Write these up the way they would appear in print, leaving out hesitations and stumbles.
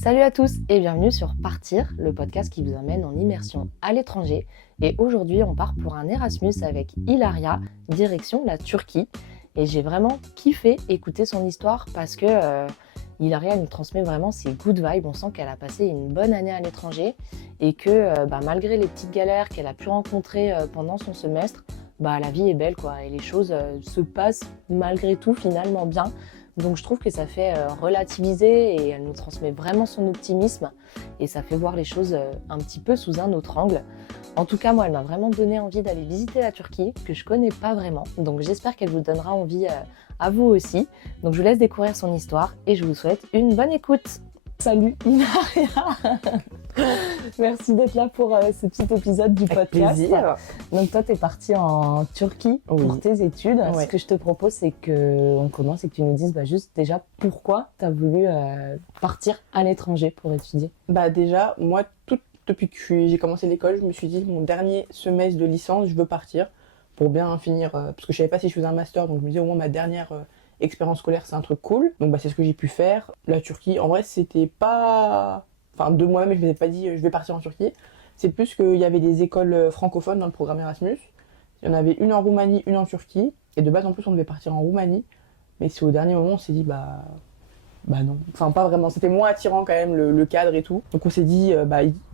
Salut à tous et bienvenue sur Partir, le podcast qui vous emmène en immersion à l'étranger. Et aujourd'hui, on part pour un Erasmus avec Hilaria, direction la Turquie. Et j'ai vraiment kiffé écouter son histoire parce que Hilaria nous transmet vraiment ses good vibes. On sent qu'elle a passé une bonne année à l'étranger et que malgré les petites galères qu'elle a pu rencontrer pendant son semestre, la vie est belle quoi. Et les choses se passent malgré tout finalement bien. Donc je trouve que ça fait relativiser et elle nous transmet vraiment son optimisme et ça fait voir les choses un petit peu sous un autre angle. En tout cas, moi, elle m'a vraiment donné envie d'aller visiter la Turquie, que je connais pas vraiment. Donc j'espère qu'elle vous donnera envie à vous aussi. Donc je vous laisse découvrir son histoire et je vous souhaite une bonne écoute. Salut Hilaria. Merci d'être là pour ce petit épisode du podcast. Plaisir. Donc toi, tu es partie en Turquie pour tes études. Ouais. Ce que je te propose, c'est qu'on commence et que tu nous dises juste déjà pourquoi tu as voulu partir à l'étranger pour étudier. Déjà, moi, depuis que j'ai commencé l'école, je me suis dit, mon dernier semestre de licence, je veux partir pour bien finir, parce que je savais pas si je faisais un master, donc je me disais au moins ma dernière expérience scolaire, c'est un truc cool. Donc c'est ce que j'ai pu faire. La Turquie, en vrai, c'était pas... Enfin, de moi-même, je ne m'étais pas dit, je vais partir en Turquie. C'est plus qu'il y avait des écoles francophones dans le programme Erasmus. Il y en avait une en Roumanie, une en Turquie. Et de base, en plus, on devait partir en Roumanie. Mais c'est au dernier moment, on s'est dit, non. Enfin, pas vraiment. C'était moins attirant quand même, le cadre et tout. Donc on s'est dit,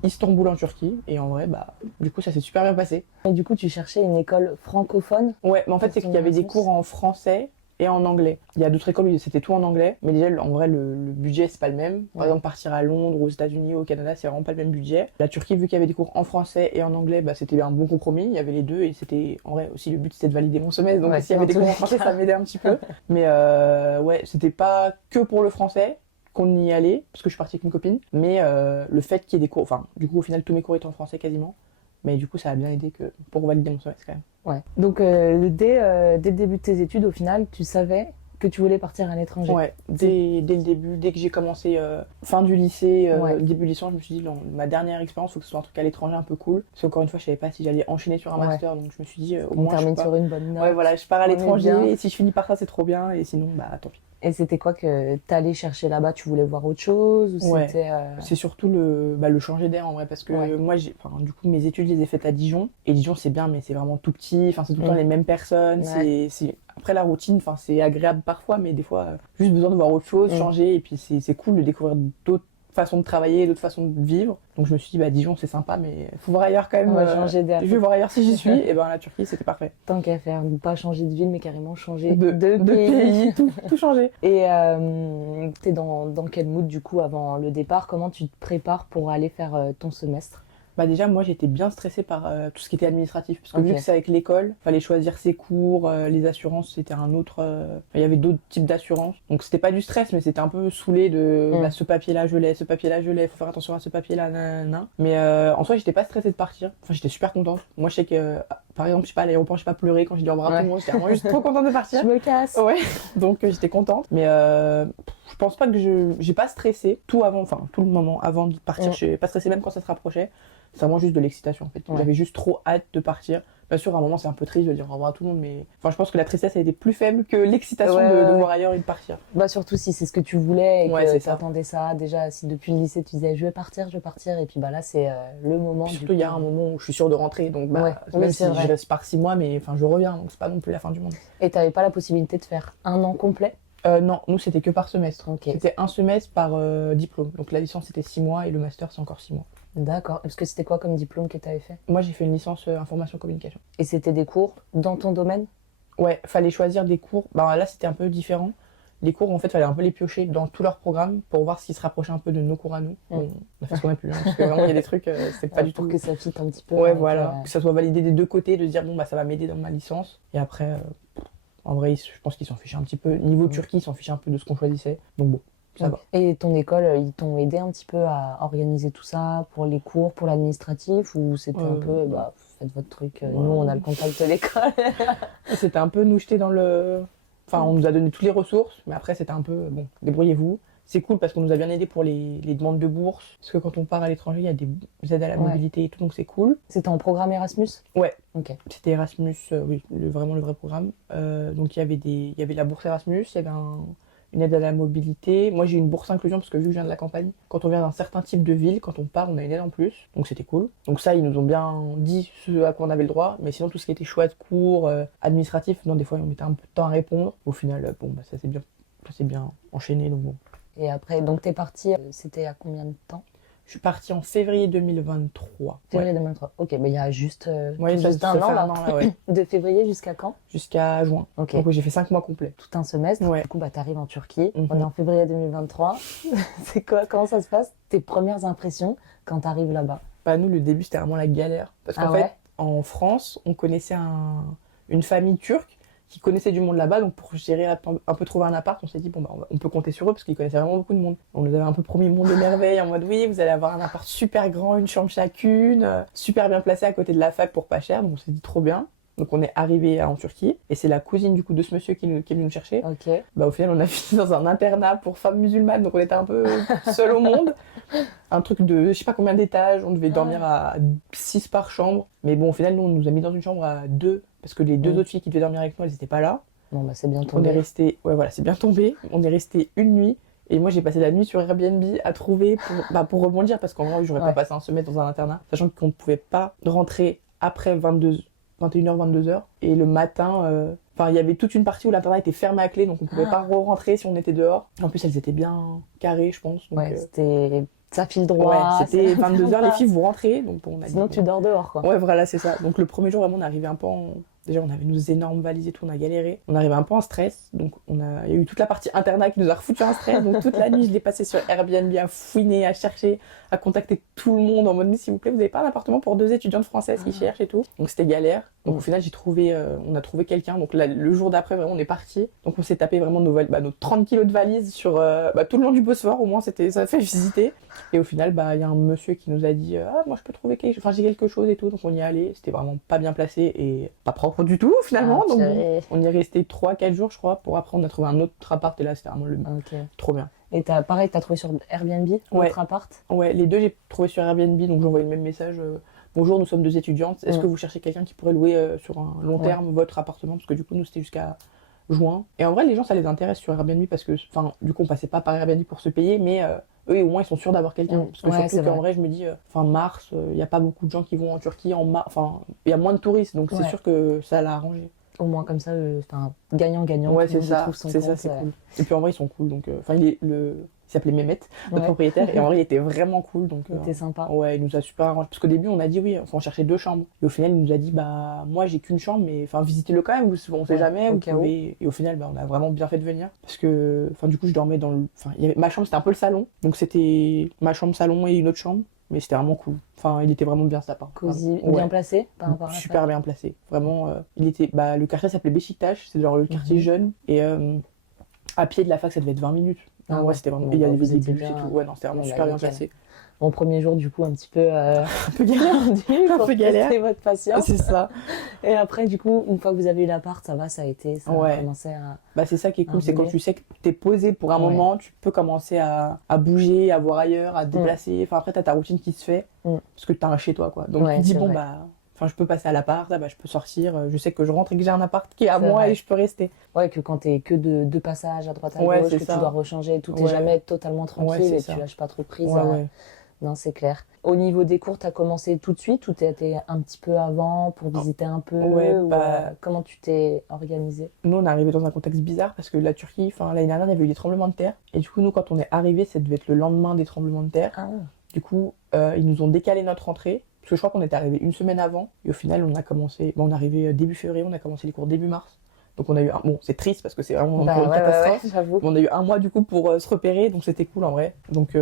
Istanbul en Turquie. Et en vrai, du coup, ça s'est super bien passé. Et du coup, tu cherchais une école francophone? Ouais, mais en fait, c'est qu'il y avait des cours en français et en anglais. Il y a d'autres écoles où c'était tout en anglais, mais déjà en vrai le budget c'est pas le même. Par exemple partir à Londres, aux États-Unis, au Canada, c'est vraiment pas le même budget. La Turquie, vu qu'il y avait des cours en français et en anglais, c'était un bon compromis. Il y avait les deux et c'était en vrai aussi le but c'était de valider mon semestre. Donc s'il y avait des cours en français, ça m'aidait un petit peu. Mais c'était pas que pour le français qu'on y allait, parce que je suis partie avec une copine, mais le fait qu'il y ait des cours, enfin du coup au final tous mes cours étaient en français quasiment. Mais du coup, ça a bien aidé pour valider mon semestre quand même. Ouais. Donc, dès le début de tes études, au final, tu savais que tu voulais partir à l'étranger? Ouais, dès le début, dès que j'ai commencé fin du lycée, début licence, je me suis dit, ma dernière expérience, il faut que ce soit un truc à l'étranger un peu cool. Parce qu'encore une fois, je savais pas si j'allais enchaîner sur un master, donc je me suis dit, au moins. On termine sur une bonne note. Ouais, voilà, je pars à l'étranger, et si je finis par ça, c'est trop bien, et sinon, tant pis. Et c'était quoi que t'allais chercher là-bas? Tu voulais voir autre chose ou ouais. c'était C'est surtout le changer d'air en vrai, parce que moi, du coup, mes études, je les ai faites à Dijon. Et Dijon, c'est bien, mais c'est vraiment tout petit. Enfin, c'est tout le temps les mêmes personnes. Ouais. Après, la routine, c'est agréable parfois, mais des fois, juste besoin de voir autre chose, changer. Et puis, c'est cool de découvrir d'autres façons de travailler, d'autres façons de vivre. Donc, je me suis dit, Dijon, c'est sympa, mais faut voir ailleurs quand même. On va changer d'air. Je vais voir ailleurs si j'y suis. Et la Turquie, c'était parfait. Tant qu'à faire, pas changer de ville, mais carrément changer de pays. tout changer. Et t'es dans quel mood du coup avant le départ? Comment tu te prépares pour aller faire ton semestre? Déjà, moi, j'étais bien stressée par tout ce qui était administratif. Parce que vu que c'est avec l'école, fallait choisir ses cours, les assurances, c'était un autre... Il y avait d'autres types d'assurances. Donc, c'était pas du stress, mais c'était un peu saoulé de ce papier-là, je l'ai, ce papier-là, je l'ai, faut faire attention à ce papier-là, nanana. Mais en soi, j'étais pas stressée de partir. Enfin, j'étais super contente. Moi, je sais que, par exemple, je sais pas, à l'aéroport, j'ai pas pleuré quand j'ai dit au revoir à tout le monde. J'étais vraiment juste trop contente de partir. Je me casse. Ouais, donc j'étais contente. Mais je pense pas que j'ai pas stressé tout le moment avant de partir. Je suis pas stressée même quand ça se rapprochait. C'est vraiment juste de l'excitation en fait. J'avais juste trop hâte de partir. Bien sûr, à un moment, c'est un peu triste de dire au revoir à tout le monde, mais je pense que la tristesse a été plus faible que l'excitation de voir ailleurs et de partir. Surtout si c'est ce que tu voulais et que tu attendais ça. Déjà, si depuis le lycée tu disais je vais partir, et puis là, c'est le moment. Puis surtout, il y a un moment où je suis sûre de rentrer, donc même si je reste par 6 mois, mais je reviens, donc c'est pas non plus la fin du monde. Et t'avais pas la possibilité de faire un an complet? Non, nous c'était que par semestre. C'était un semestre par diplôme. Donc la licence c'était 6 mois et le master c'est encore 6 mois. D'accord. Parce que c'était quoi comme diplôme que tu avais fait? Moi j'ai fait une licence information communication. Et c'était des cours dans ton domaine? Ouais, fallait choisir des cours. Là c'était un peu différent. Les cours en fait fallait un peu les piocher dans tous leurs programmes pour voir ce qui se rapprochait un peu de nos cours à nous. On a fait ce qu'on a pu, parce que vraiment il y a des trucs, c'est pas du tout. Pour que ça fit un petit peu. Ouais, voilà. Que ça soit validé des deux côtés, de se dire ça va m'aider dans ma licence. Et après, en vrai, je pense qu'ils s'en fichaient un petit peu. Niveau Turquie, ils s'en fichaient un peu de ce qu'on choisissait. Donc bon. Ça va. Et ton école, ils t'ont aidé un petit peu à organiser tout ça pour les cours, pour l'administratif, ou c'était un peu, faites votre truc, nous on a le contact de l'école. C'était un peu nous jeter dans le... on nous a donné toutes les ressources, mais après c'était un peu, débrouillez-vous. C'est cool parce qu'on nous a bien aidé pour les demandes de bourse, parce que quand on part à l'étranger, il y a des aides à la mobilité et tout, donc c'est cool. C'était en programme Erasmus? Ouais. Ok. C'était Erasmus, oui, vraiment le vrai programme. Donc il y avait la bourse Erasmus, il y avait une aide à la mobilité. Moi, j'ai eu une bourse inclusion parce que vu que je viens de la campagne, quand on vient d'un certain type de ville, quand on part, on a une aide en plus. Donc c'était cool. Donc ça, ils nous ont bien dit ce à quoi on avait le droit. Mais sinon, tout ce qui était chouette, cours, administratif, non, des fois, on mettait un peu de temps à répondre. Au final, ça s'est bien enchaîné. Donc bon. Et après, donc t'es partie, c'était à combien de temps? Je suis partie en février 2023. Février 2023. Ok, mais il y a juste, Ouais, juste ça un fait an un là. an, là, ouais. De février jusqu'à quand? Jusqu'à juin. Ok. Donc j'ai fait 5 mois complets. Tout un semestre. Ouais. Du coup, t'arrives en Turquie. Mhm. On est en février 2023. C'est quoi? Comment ça se passe? Tes premières impressions quand t'arrives là-bas? Bah, nous, le début, c'était vraiment la galère. Parce qu'en Ah ouais? fait, en France, on connaissait une famille turque qui connaissait du monde là-bas. Donc, pour gérer un peu trouver un appart, on s'est dit, on peut compter sur eux parce qu'ils connaissaient vraiment beaucoup de monde. On nous avait un peu promis le monde des merveilles en mode, oui, vous allez avoir un appart super grand, une chambre chacune, super bien placé à côté de la fac pour pas cher. Donc, on s'est dit trop bien. Donc, on est arrivé en Turquie et c'est la cousine du coup de ce monsieur qui est venu nous chercher. Ok. Bah, au final, on a fini dans un internat pour femmes musulmanes, donc on était un peu seuls au monde. Un truc de je sais pas combien d'étages, on devait dormir à 6 par chambre. Mais bon, au final, nous, on nous a mis dans une chambre à 2, parce que les 2 autres filles qui devaient dormir avec nous, elles n'étaient pas là. Bon, bah c'est bien On tombé. est resté, ouais, voilà, c'est bien tombé. On est resté une nuit. Et moi, j'ai passé la nuit sur Airbnb à trouver pour rebondir, parce qu'en vrai, j'aurais pas passé un semestre dans un internat, sachant qu'on ne pouvait pas rentrer après 21h, 22h. Et le matin, il y avait toute une partie où l'internat était fermé à clé, donc on pouvait pas rentrer si on était dehors. En plus, elles étaient bien carrées, je pense. Donc, Ouais, c'était... Ça file droit. ouais, c'était c'est 22h, les sympa. filles, vous rentrez. Donc, bon, on a Sinon, dit, tu dors dehors, quoi. ouais, voilà, c'est ça. Donc le premier jour, vraiment, on est arrivé un peu en... Déjà, on avait nos énormes valises et tout, on a galéré. On arrivait un peu en stress. Donc il y a eu toute la partie internat qui nous a refoutu un stress. Donc toute la nuit, je l'ai passé sur Airbnb à fouiner, à chercher, à contacter tout le monde en mode, mais s'il vous plaît, vous n'avez pas un appartement pour 2 étudiantes françaises qui cherchent et tout. Donc c'était galère. Donc au final, on a trouvé quelqu'un. Donc là, le jour d'après, vraiment, on est parti. Donc on s'est tapé vraiment nos 30 kilos de valises sur tout le long du Bosphore. Au moins, ça a fait visiter. Et au final, il y a un monsieur qui nous a dit, moi je peux trouver quelque chose. Enfin, j'ai quelque chose et tout. Donc on y est allé. C'était vraiment pas bien placé et pas propre du tout finalement. Donc on y est resté 3-4 jours, je crois. Pour après, on a trouvé un autre appart et là, c'était vraiment trop bien. Et t'as trouvé sur Airbnb notre appart? Ouais, les deux, j'ai trouvé sur Airbnb. Donc j'ai envoyé le même message. Bonjour, nous sommes 2 étudiantes. Est-ce que vous cherchez quelqu'un qui pourrait louer sur un long terme votre appartement? Parce que du coup, nous, c'était jusqu'à juin. Et en vrai, les gens, ça les intéresse sur Airbnb parce que, du coup, on passait pas par Airbnb pour se payer, mais eux, au moins, ils sont sûrs d'avoir quelqu'un. Parce que surtout qu'en vrai, je me dis, mars, il n'y a pas beaucoup de gens qui vont en Turquie. Il y a moins de touristes, donc c'est sûr que ça l'a arrangé. Au moins, comme ça, c'est un gagnant-gagnant. Ouais, c'est ça, c'est cool. Et puis en vrai, ils sont cool. Donc, il s'appelait Mehmet, notre propriétaire, et en vrai, il était vraiment cool. Donc, il était sympa. Ouais, il nous a super arrangé. Parce qu'au début, on a dit oui, on cherchait 2 chambres. Et au final, il nous a dit, moi, j'ai qu'une chambre, mais visitez-le quand même, on sait jamais. Et au final, on a vraiment bien fait de venir. Parce que, du coup, je dormais dans le. Ma chambre, c'était un peu le salon. Donc, c'était ma chambre, salon et une autre chambre. Mais c'était vraiment cool. Il était vraiment bien sympa. Cosy, bien placé par rapport à ça. Super bien placé. Vraiment, le quartier s'appelait Beşiktaş, c'est genre le quartier jeune. Et à pied de la fac, ça devait être 20 minutes. C'était vraiment. Il y avait des bus et tout. Ouais, non, c'était vraiment super bien placé. Mon premier jour, du coup, un petit peu galère. Un peu galère. C'était votre patience. C'est ça. Et après, du coup, une fois que vous avez eu l'appart, ça a commencé à... c'est ça qui est cool, c'est quand tu sais que t'es posé pour un moment, tu peux commencer à bouger, à voir ailleurs, à te déplacer. Après, t'as ta routine qui se fait, parce que t'as un chez toi, quoi. Donc, tu te dis, je peux passer à l'appart, je peux sortir, je sais que je rentre et que j'ai un appart qui est à moi et je peux rester. Ouais, que quand t'es que de passage à droite à gauche, que tu dois rechanger, tout est jamais totalement tranquille et tu lâches pas trop prise. Non, c'est clair. Au niveau des cours, t'as commencé tout de suite ou t'as été un petit peu avant pour visiter un peu comment tu t'es organisé? Nous, on est arrivé dans un contexte bizarre parce que la Turquie, l'année dernière, il y avait eu des tremblements de terre. Et du coup, nous, quand on est arrivé, ça devait être le lendemain des tremblements de terre. Du coup, ils nous ont décalé notre rentrée. Parce que je crois qu'on était arrivé une semaine avant. Et au final, on a commencé... on est arrivé début février, on a commencé les cours début mars. Donc on a eu c'est triste parce que c'est vraiment une catastrophe. J'avoue. On a eu un mois du coup pour se repérer, donc c'était cool en vrai. Donc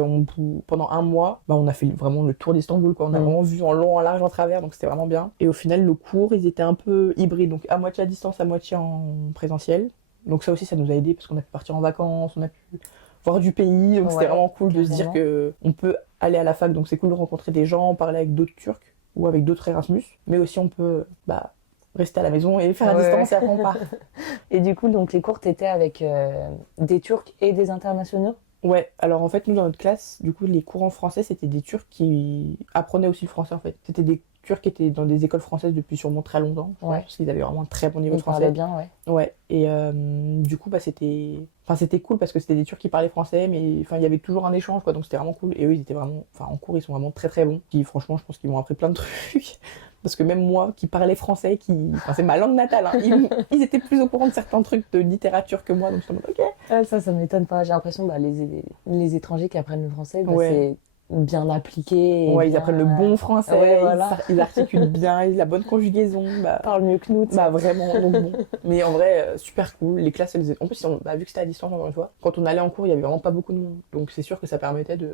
pendant un mois, on a fait vraiment le tour d'Istanbul, quoi. On a vraiment vu en long, en large, en travers, donc c'était vraiment bien. Et au final, nos cours, ils étaient un peu hybrides, donc à moitié à distance, à moitié en présentiel. Donc ça aussi, ça nous a aidé parce qu'on a pu partir en vacances, on a pu voir du pays, donc c'était vraiment cool de se dire qu'on peut aller à la fac, donc c'est cool de rencontrer des gens, parler avec d'autres Turcs ou avec d'autres Erasmus, mais aussi on peut rester à la maison et faire à distance et après on part. Et du coup, donc les cours, t'étais avec des Turcs et des internationaux? Ouais, alors en fait, nous dans notre classe, du coup, les cours en français, c'était des Turcs qui apprenaient aussi le français en fait. C'était des Turcs qui étaient dans des écoles françaises depuis sûrement très longtemps, je pense, Ouais. parce qu'ils avaient vraiment un très bon niveau de Ils parlaient français. bien, ouais. Ouais, et du coup, bah, c'était cool parce que c'était des Turcs qui parlaient français, mais enfin, il y avait toujours un échange, quoi, donc c'était vraiment cool. Et eux, ils étaient vraiment, enfin, en cours, ils sont vraiment très très bons. Puis franchement, je pense qu'ils m'ont appris plein de trucs. Parce que même moi, qui parlais français, enfin, c'est ma langue natale, hein, ils étaient plus au courant de certains trucs de littérature que moi, donc je me dis, ok. Ouais, ça m'étonne pas. J'ai l'impression, bah, les étrangers qui apprennent le français, bah, Ouais. c'est bien appliqué. Et Ouais, ils bien, apprennent le bon français, ouais, voilà. ils articulent bien, ils ont la bonne conjugaison. Bah, Parle mieux que nous, tu sais. bah vraiment, donc bon. Mais en vrai, super cool. Les classes, en plus, bah, vu que c'était à distance, encore une fois, quand on allait en cours, il y avait vraiment pas beaucoup de monde. Donc c'est sûr que ça permettait de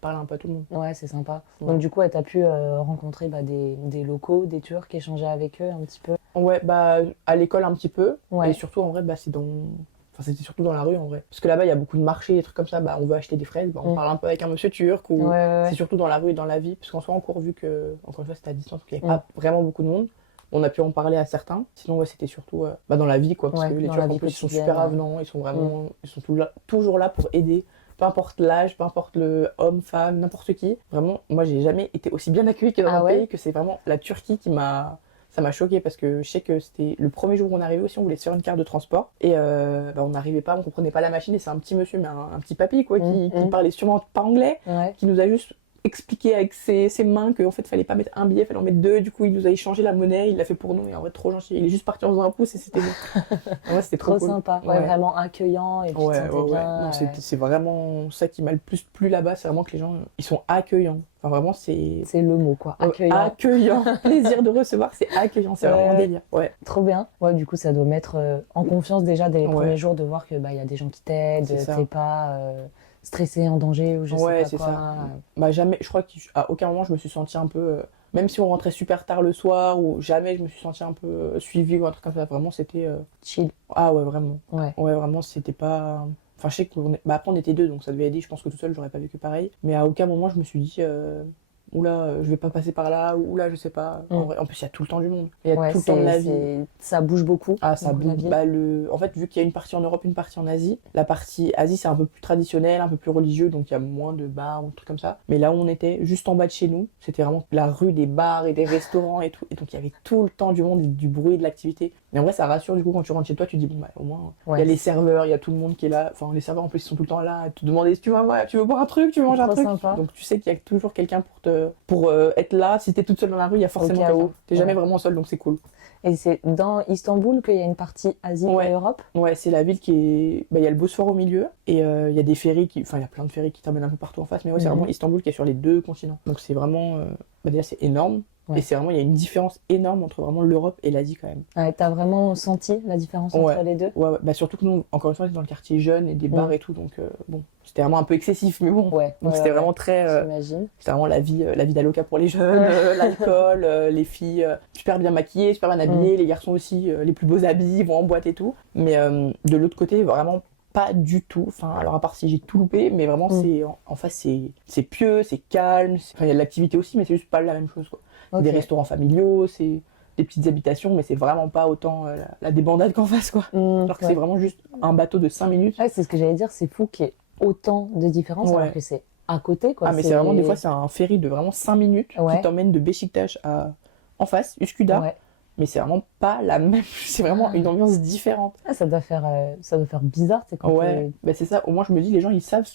parler un peu à tout le monde. Ouais, c'est sympa. Ouais. Donc du coup, t'as pu rencontrer bah, des locaux, des Turcs, échanger avec eux un petit peu. Ouais, bah à l'école un petit peu. Ouais. Et surtout, en vrai, bah c'était surtout dans la rue en vrai. Parce que là-bas, il y a beaucoup de marchés, des trucs comme ça. Bah, on veut acheter des fraises, bah, on parle un peu avec un monsieur turc. Ou Ouais. c'est surtout dans la rue et dans la vie. Parce qu'en soi, en cours, vu que, encore une fois, c'était à distance, qu'il n'y avait pas vraiment beaucoup de monde, on a pu en parler à certains. Sinon, ouais, c'était surtout dans la vie, quoi. Parce que les Turcs, en plus, ils sont super avenants. Ils sont vraiment, ils sont toujours là pour aider. Peu importe l'âge, peu importe le homme, femme, n'importe qui. Vraiment, moi, j'ai jamais été aussi bien accueillie que dans mon pays, que c'est vraiment la Turquie ça m'a choqué parce que je sais que c'était le premier jour où on arrivait aussi, on voulait se faire une carte de transport et on n'arrivait pas, on comprenait pas la machine et c'est un petit monsieur, mais un petit papy quoi, qui parlait sûrement pas anglais, qui nous a juste expliqué avec ses mains qu'en fait fallait pas mettre un billet, fallait en mettre deux, du coup il nous a échangé la monnaie, il l'a fait pour nous et en vrai trop gentil, il est juste parti en faisant un pouce et c'était bon. En vrai, c'était trop cool. Sympa, vraiment accueillant et puis tu te sentais bien. Non, c'est vraiment ça qui m'a le plus plu là-bas, c'est vraiment que les gens ils sont accueillants. Enfin, vraiment, c'est le mot, quoi. Accueillant. Accueillant. Plaisir de recevoir, c'est accueillant. C'est vraiment un délire. Ouais. Trop bien. Ouais, du coup, ça doit mettre en confiance déjà dès les premiers jours de voir que y a des gens qui t'aident, t'es pas stressé, en danger ou je sais pas quoi. Ouais, c'est ça. Bah, jamais, je crois qu'à aucun moment, je me suis sentie un peu... même si on rentrait super tard le soir, ou jamais je me suis sentie un peu suivie ou un truc comme ça. Vraiment, c'était... chill. Ah ouais, vraiment. Ouais, vraiment, c'était pas... Enfin, je sais après, on était deux, donc ça devait aider. Je pense que tout seul, j'aurais pas vécu pareil. Mais à aucun moment, je me suis dit... oula, je vais pas passer par là, ou oula, je sais pas. En plus, il y a tout le temps du monde. Il y a tout le temps de la vie. Ça bouge beaucoup. Ah, ça bouge. En fait, vu qu'il y a une partie en Europe, une partie en Asie, la partie Asie, c'est un peu plus traditionnel, un peu plus religieux, donc il y a moins de bars ou de trucs comme ça. Mais là où on était, juste en bas de chez nous, c'était vraiment la rue des bars et des restaurants et tout. Et donc, il y avait tout le temps du monde et du bruit, de l'activité. Mais en vrai, ça rassure du coup quand tu rentres chez toi, tu te dis, bon, bah, au moins, il y a les serveurs, il y a tout le monde qui est là. Enfin, les serveurs en plus, ils sont tout le temps là à te demander si tu veux boire un truc, tu veux manger un truc. Sympa. Donc, tu sais qu'il y a toujours quelqu'un pour être là. Si t'es toute seule dans la rue, il y a forcément quelqu'un. T'es jamais vraiment seule, donc c'est cool. Et c'est dans Istanbul qu'il y a une partie Asie et Europe. Ouais, c'est la ville qui est... il y a le Bosphore au milieu, et il y a des ferries Enfin, il y a plein de ferries qui t'amènent un peu partout en face, mais c'est vraiment Istanbul qui est sur les deux continents. Donc c'est vraiment... déjà, c'est énorme. Et c'est vraiment, il y a une différence énorme entre vraiment l'Europe et l'Asie quand même. Ouais, t'as vraiment senti la différence entre les deux? Ouais. Bah, surtout que nous, encore une fois, c'est dans le quartier jeune et des bars et tout, donc bon, c'était vraiment un peu excessif, mais bon. Donc c'était vraiment très. J'imagine. C'était vraiment la vie d'Aloca pour les jeunes, l'alcool, les filles super bien maquillées, super bien habillées, les garçons aussi, les plus beaux habits, vont en boîte et tout. Mais de l'autre côté, vraiment pas du tout. Enfin, alors à part si j'ai tout loupé, mais vraiment, en face, c'est pieux, c'est calme. Enfin, il y a de l'activité aussi, mais c'est juste pas la même chose, quoi. Des restaurants familiaux, c'est des petites habitations, mais c'est vraiment pas autant la débandade qu'en face, quoi. Alors que c'est vraiment juste un bateau de 5 minutes. Ouais, c'est ce que j'allais dire, c'est fou qu'il y ait autant de différences alors que c'est à côté, quoi. Ah, mais c'est vraiment, des fois, c'est un ferry de vraiment 5 minutes qui t'emmène de Beşiktaş en face, Üsküdar. Mais c'est vraiment pas la même, c'est vraiment une ambiance différente. Ah, ça doit faire bizarre, c'est quand bah c'est ça, au moins je me dis, les gens, ils savent...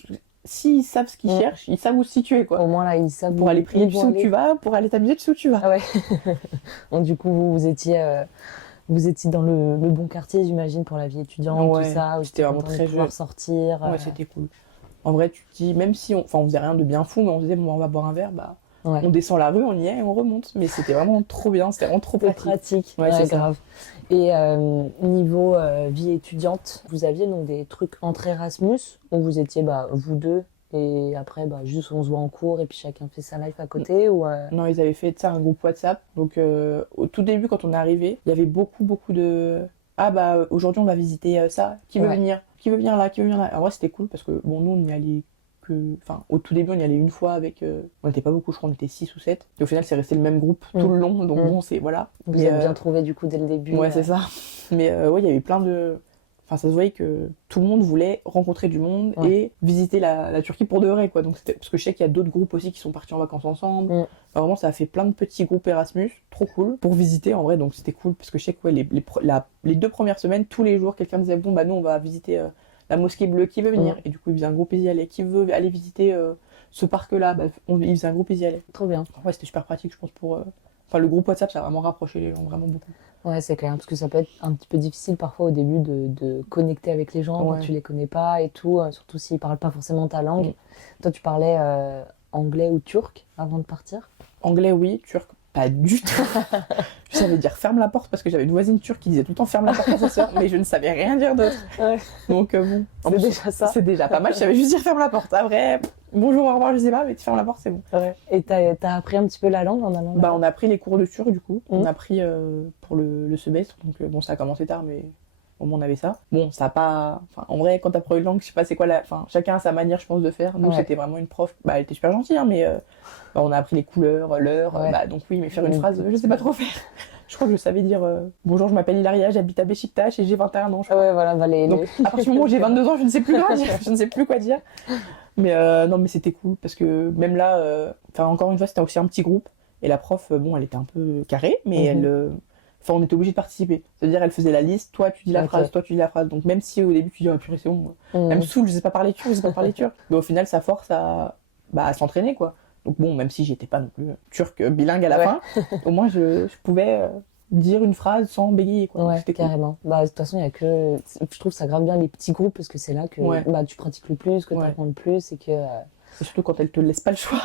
S'ils savent ce qu'ils cherchent, ils savent où se situer, quoi. Au moins là, ils savent pour aller prier, tu sais où tu vas, pour aller t'amuser, tu sais où tu vas. Ah ouais. Donc du coup, vous étiez dans le bon quartier, j'imagine, pour la vie étudiante, tout ça. C'était vraiment très jeune. Sortir. Ouais, c'était cool. En vrai, tu te dis, même si on faisait rien de bien fou, mais on se disait, bon, on va boire un verre, bah, on descend la rue, on y est et on remonte. Mais c'était vraiment trop bien, c'était vraiment trop pratique. Ouais, c'est grave. Et niveau vie étudiante, vous aviez donc des trucs entre Erasmus où vous étiez vous deux et après juste on se voit en cours et puis chacun fait sa life à côté ou Non, ils avaient fait ça un groupe WhatsApp. Donc au tout début quand on est arrivé, il y avait beaucoup de aujourd'hui on va visiter ça, qui veut venir, qui veut venir là, qui veut venir là. En vrai c'était cool parce que bon nous on y allait au tout début on y allait une fois avec on n'était pas beaucoup, je crois on était 6 ou 7 et au final c'est resté le même groupe tout le long, donc bon c'est voilà. Vous avez bien trouvé du coup dès le début. Ouais c'est ça. Mais il y avait plein de enfin ça se voyait que tout le monde voulait rencontrer du monde et visiter la Turquie pour de vrai, quoi. Donc c'était parce que je sais qu'il y a d'autres groupes aussi qui sont partis en vacances ensemble. Enfin, vraiment, ça a fait plein de petits groupes Erasmus, trop cool pour visiter en vrai. Donc c'était cool parce que je sais que les 2 premières semaines, tous les jours, quelqu'un disait bon bah nous on va visiter la mosquée bleue, qui veut venir, et du coup ils faisaient un groupe, ils y allaient. Qui veut aller visiter ce parc-là, bah, ils faisaient un groupe, ils y allaient. Trop bien. Ouais, c'était super pratique, je pense, pour. Enfin, le groupe WhatsApp, ça a vraiment rapproché les gens, vraiment beaucoup. Ouais, c'est clair, parce que ça peut être un petit peu difficile parfois au début de connecter avec les gens quand tu les connais pas et tout, surtout s'ils parlent pas forcément ta langue. Toi, tu parlais anglais ou turc avant de partir? Anglais, oui, turc, pas du tout. Je savais dire ferme la porte parce que j'avais une voisine turque qui disait tout le temps ferme la porte à sa sœur, mais je ne savais rien dire d'autre. Ouais. Donc bon, C'est déjà ça. C'est déjà pas mal, je savais juste dire ferme la porte. Après, bonjour, au revoir, je sais pas, mais tu fermes la porte, c'est bon. Ouais. Et t'as appris un petit peu la langue en allant là-bas? Bah, on a pris les cours de turc du coup. On a pris pour le semestre, donc bon, ça a commencé tard, mais au moins on avait ça. Bon, ça a pas. Enfin, en vrai, quand t'apprends une langue, je sais pas c'est quoi la. Enfin, chacun a sa manière, je pense, de faire. Nous, c'était vraiment une prof. Bah, elle était super gentille, hein, mais bah, on a appris les couleurs, l'heure. Bah, donc oui, mais faire une phrase, je sais pas trop faire. Je crois que je savais dire bonjour, je m'appelle Hilaria, j'habite à Beşiktaş et j'ai 21 ans. Je crois. Ouais, voilà, bah, Donc, à partir du moment où j'ai 22 ans, je ne sais plus quoi dire. Je ne sais plus quoi dire. Mais non, mais c'était cool parce que même là, enfin, encore une fois, c'était aussi un petit groupe. Et la prof, bon, elle était un peu carrée, mais elle. Enfin, on était obligé de participer. C'est-à-dire, elle faisait la liste, toi tu dis la phrase, toi tu dis la phrase. Donc, même si au début tu dis, oh purée, c'est bon, elle me saoule, je sais pas parler turc, je sais pas parler turc. Mais au final, ça force à s'entraîner, quoi. Donc, bon, même si j'étais pas non plus turc bilingue à la fin, au moins je pouvais dire une phrase sans bégayer, quoi. Ouais, c'était carrément. Cool. Bah, de toute façon, il y a que. Je trouve ça grave bien les petits groupes parce que c'est là que bah, tu pratiques le plus, que tu apprends le plus et que. Et surtout quand elle te laisse pas le choix.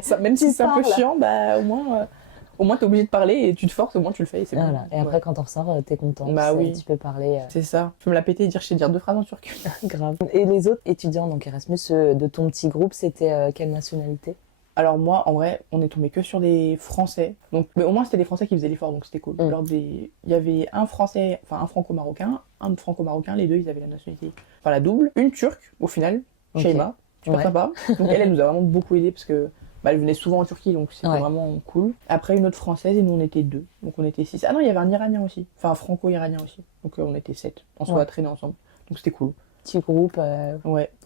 Ça, même si c'est un peu chiant, bah au moins t'es obligé de parler et tu te forces, au moins tu le fais et c'est voilà. bon. Et après quand t'en ressors, t'es content. Bah oui. Tu peux parler. C'est ça. Je peux me la péter et dire je sais dire 2 phrases en turc. Grave. Et les autres étudiants, donc Erasmus, de ton petit groupe, c'était quelle nationalité? Alors moi, en vrai, on est tombé que sur des Français. Donc, mais au moins c'était des Français qui faisaient l'effort, donc c'était cool. Il y avait un Français, enfin un Franco-Marocain, les deux ils avaient la nationalité, enfin la double, une Turque au final, Shaima, super sympa. Donc elle nous a vraiment beaucoup aidé parce que bah, elle venait souvent en Turquie, donc c'était vraiment cool. Après une autre Française et nous on était 2, donc on était 6. Ah non, il y avait un Iranien aussi, enfin un Franco-Iranien aussi, donc on était 7. On se traîner ensemble, donc c'était cool. Petit groupe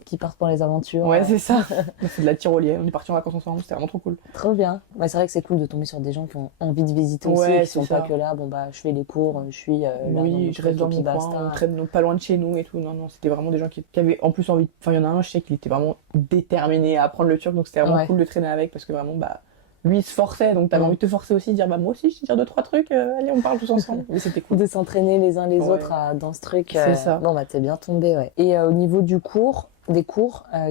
qui partent pour les aventures. Ouais, c'est ça. C'est de la tyrolienne. On est partis en vacances ensemble. C'était vraiment trop cool. Trop bien. Ouais, c'est vrai que c'est cool de tomber sur des gens qui ont envie de visiter aussi, qui sont pas que là. Bon bah, je fais les cours, je suis là. Oui, je reste dans mon coin, on traîne pas loin de chez nous et tout. Non, c'était vraiment des gens qui avaient en plus envie. Enfin, il y en a un, je sais qu'il était vraiment déterminé à apprendre le turc, donc c'était vraiment cool de traîner avec parce que vraiment, bah. Lui, il se forçait, donc t'avais envie de te forcer aussi, dire bah moi aussi, je te dire 2-3 trucs, allez, on parle tous ensemble. Mais c'était cool. De s'entraîner les uns les autres dans ce truc. C'est ça. Bon, bah t'es bien tombé, Et au niveau des cours,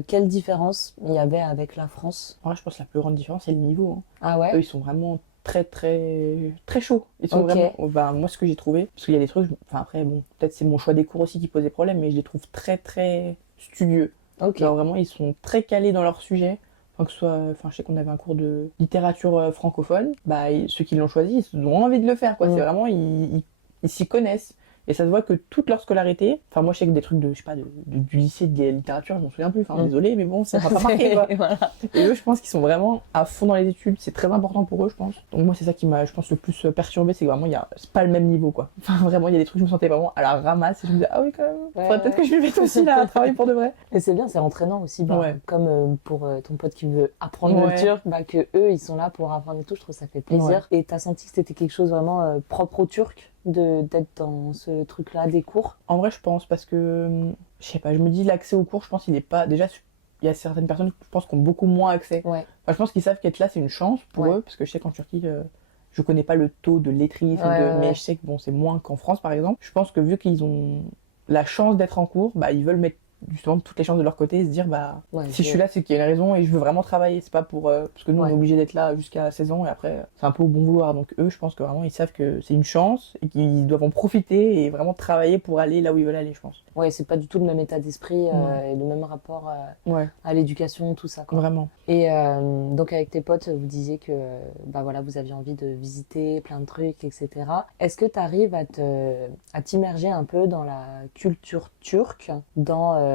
quelle différence il y avait avec la France? Ouais, je pense que la plus grande différence, c'est le niveau. Hein. Ah ouais? Eux, ils sont vraiment très, très, très chauds. Ils sont vraiment. Bah, moi, ce que j'ai trouvé, parce qu'il y a des trucs, enfin après, bon, peut-être c'est mon choix des cours aussi qui posait problème, mais je les trouve très, très studieux. Alors vraiment, ils sont très calés dans leur sujet. Que ce soit, enfin, je sais qu'on avait un cours de littérature francophone, bah, ceux qui l'ont choisi, ils ont envie de le faire, quoi. C'est vraiment, ils s'y connaissent. Et ça se voit que toute leur scolarité, enfin, moi, je sais que des trucs je sais pas, du lycée de littérature, je m'en souviens plus, enfin, désolé, mais bon, ça m'a pas marqué, quoi. Voilà. Et eux, je pense qu'ils sont vraiment à fond dans les études, c'est très important pour eux, je pense. Donc, moi, c'est ça qui m'a, je pense, le plus perturbé, c'est que vraiment, c'est pas le même niveau, quoi. Enfin, vraiment, il y a des trucs, je me sentais vraiment à la ramasse, et je me disais, ah oui, quand même, faudrait peut-être que je me mette aussi là, à travailler pour de vrai. Et c'est bien, c'est entraînant aussi, comme pour ton pote qui veut apprendre le turc, bah, que eux, ils sont là pour apprendre et tout, je trouve que ça fait plaisir. Et t'as senti que c'était quelque chose vraiment propre au turc? D'être dans ce truc-là, des cours? En vrai, je pense, parce que, je sais pas, je me dis, l'accès aux cours, je pense, il est pas, déjà, il y a certaines personnes, je pense, qui ont beaucoup moins accès. Enfin, je pense qu'ils savent qu'être là, c'est une chance pour eux, parce que je sais qu'en Turquie, je connais pas le taux de lettrisme, mais je sais que bon, c'est moins qu'en France, par exemple. Je pense que vu qu'ils ont la chance d'être en cours, bah, ils veulent mettre justement toutes les chances de leur côté et se dire bah si je suis là c'est qu'il y a une raison et je veux vraiment travailler, c'est pas pour parce que nous on est obligé d'être là jusqu'à 16 ans et après c'est un peu au bon vouloir, donc eux je pense que vraiment ils savent que c'est une chance et qu'ils doivent en profiter et vraiment travailler pour aller là où ils veulent aller, je pense. Ouais, c'est pas du tout le même état d'esprit et le même rapport à l'éducation, tout ça, quoi. Vraiment. Et donc avec tes potes vous disiez que bah voilà, vous aviez envie de visiter plein de trucs, etc. Est-ce que tu arrives à t'immerger un peu dans la culture turque, dans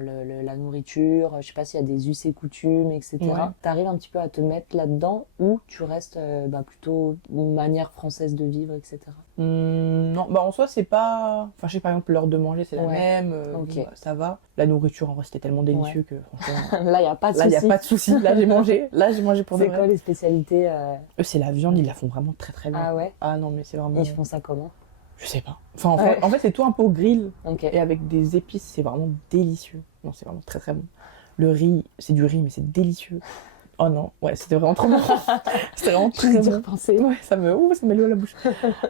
la nourriture, je sais pas s'il y a des us et coutumes, etc. Ouais. T'arrives un petit peu à te mettre là-dedans ou tu restes plutôt une manière française de vivre, etc. Non, bah en soi, c'est pas. Enfin, je sais, par exemple, l'heure de manger, c'est la Ouais. même. Ok. Bon, bah, ça va. La nourriture, en vrai, c'était tellement délicieux que, franchement. Là, il n'y a pas de Là, il n'y a souci. pas de souci. Là, j'ai mangé. Là, j'ai mangé pour de C'est quoi vrai. les spécialités Eux, c'est la viande, ils la font vraiment très très bien. Ah ouais. Ah non, mais c'est vraiment. Ils font ça comment? Je sais pas. Enfin, Ouais. en fait, c'est tout un peu au grill Ok. et avec des épices, c'est vraiment délicieux. Non, c'est vraiment très très bon. Le riz, c'est du riz, mais c'est délicieux. Oh non, ouais, c'était vraiment trop bon. C'était vraiment très Juste d'y bon. repenser. Ouais, ça met l'eau à la bouche.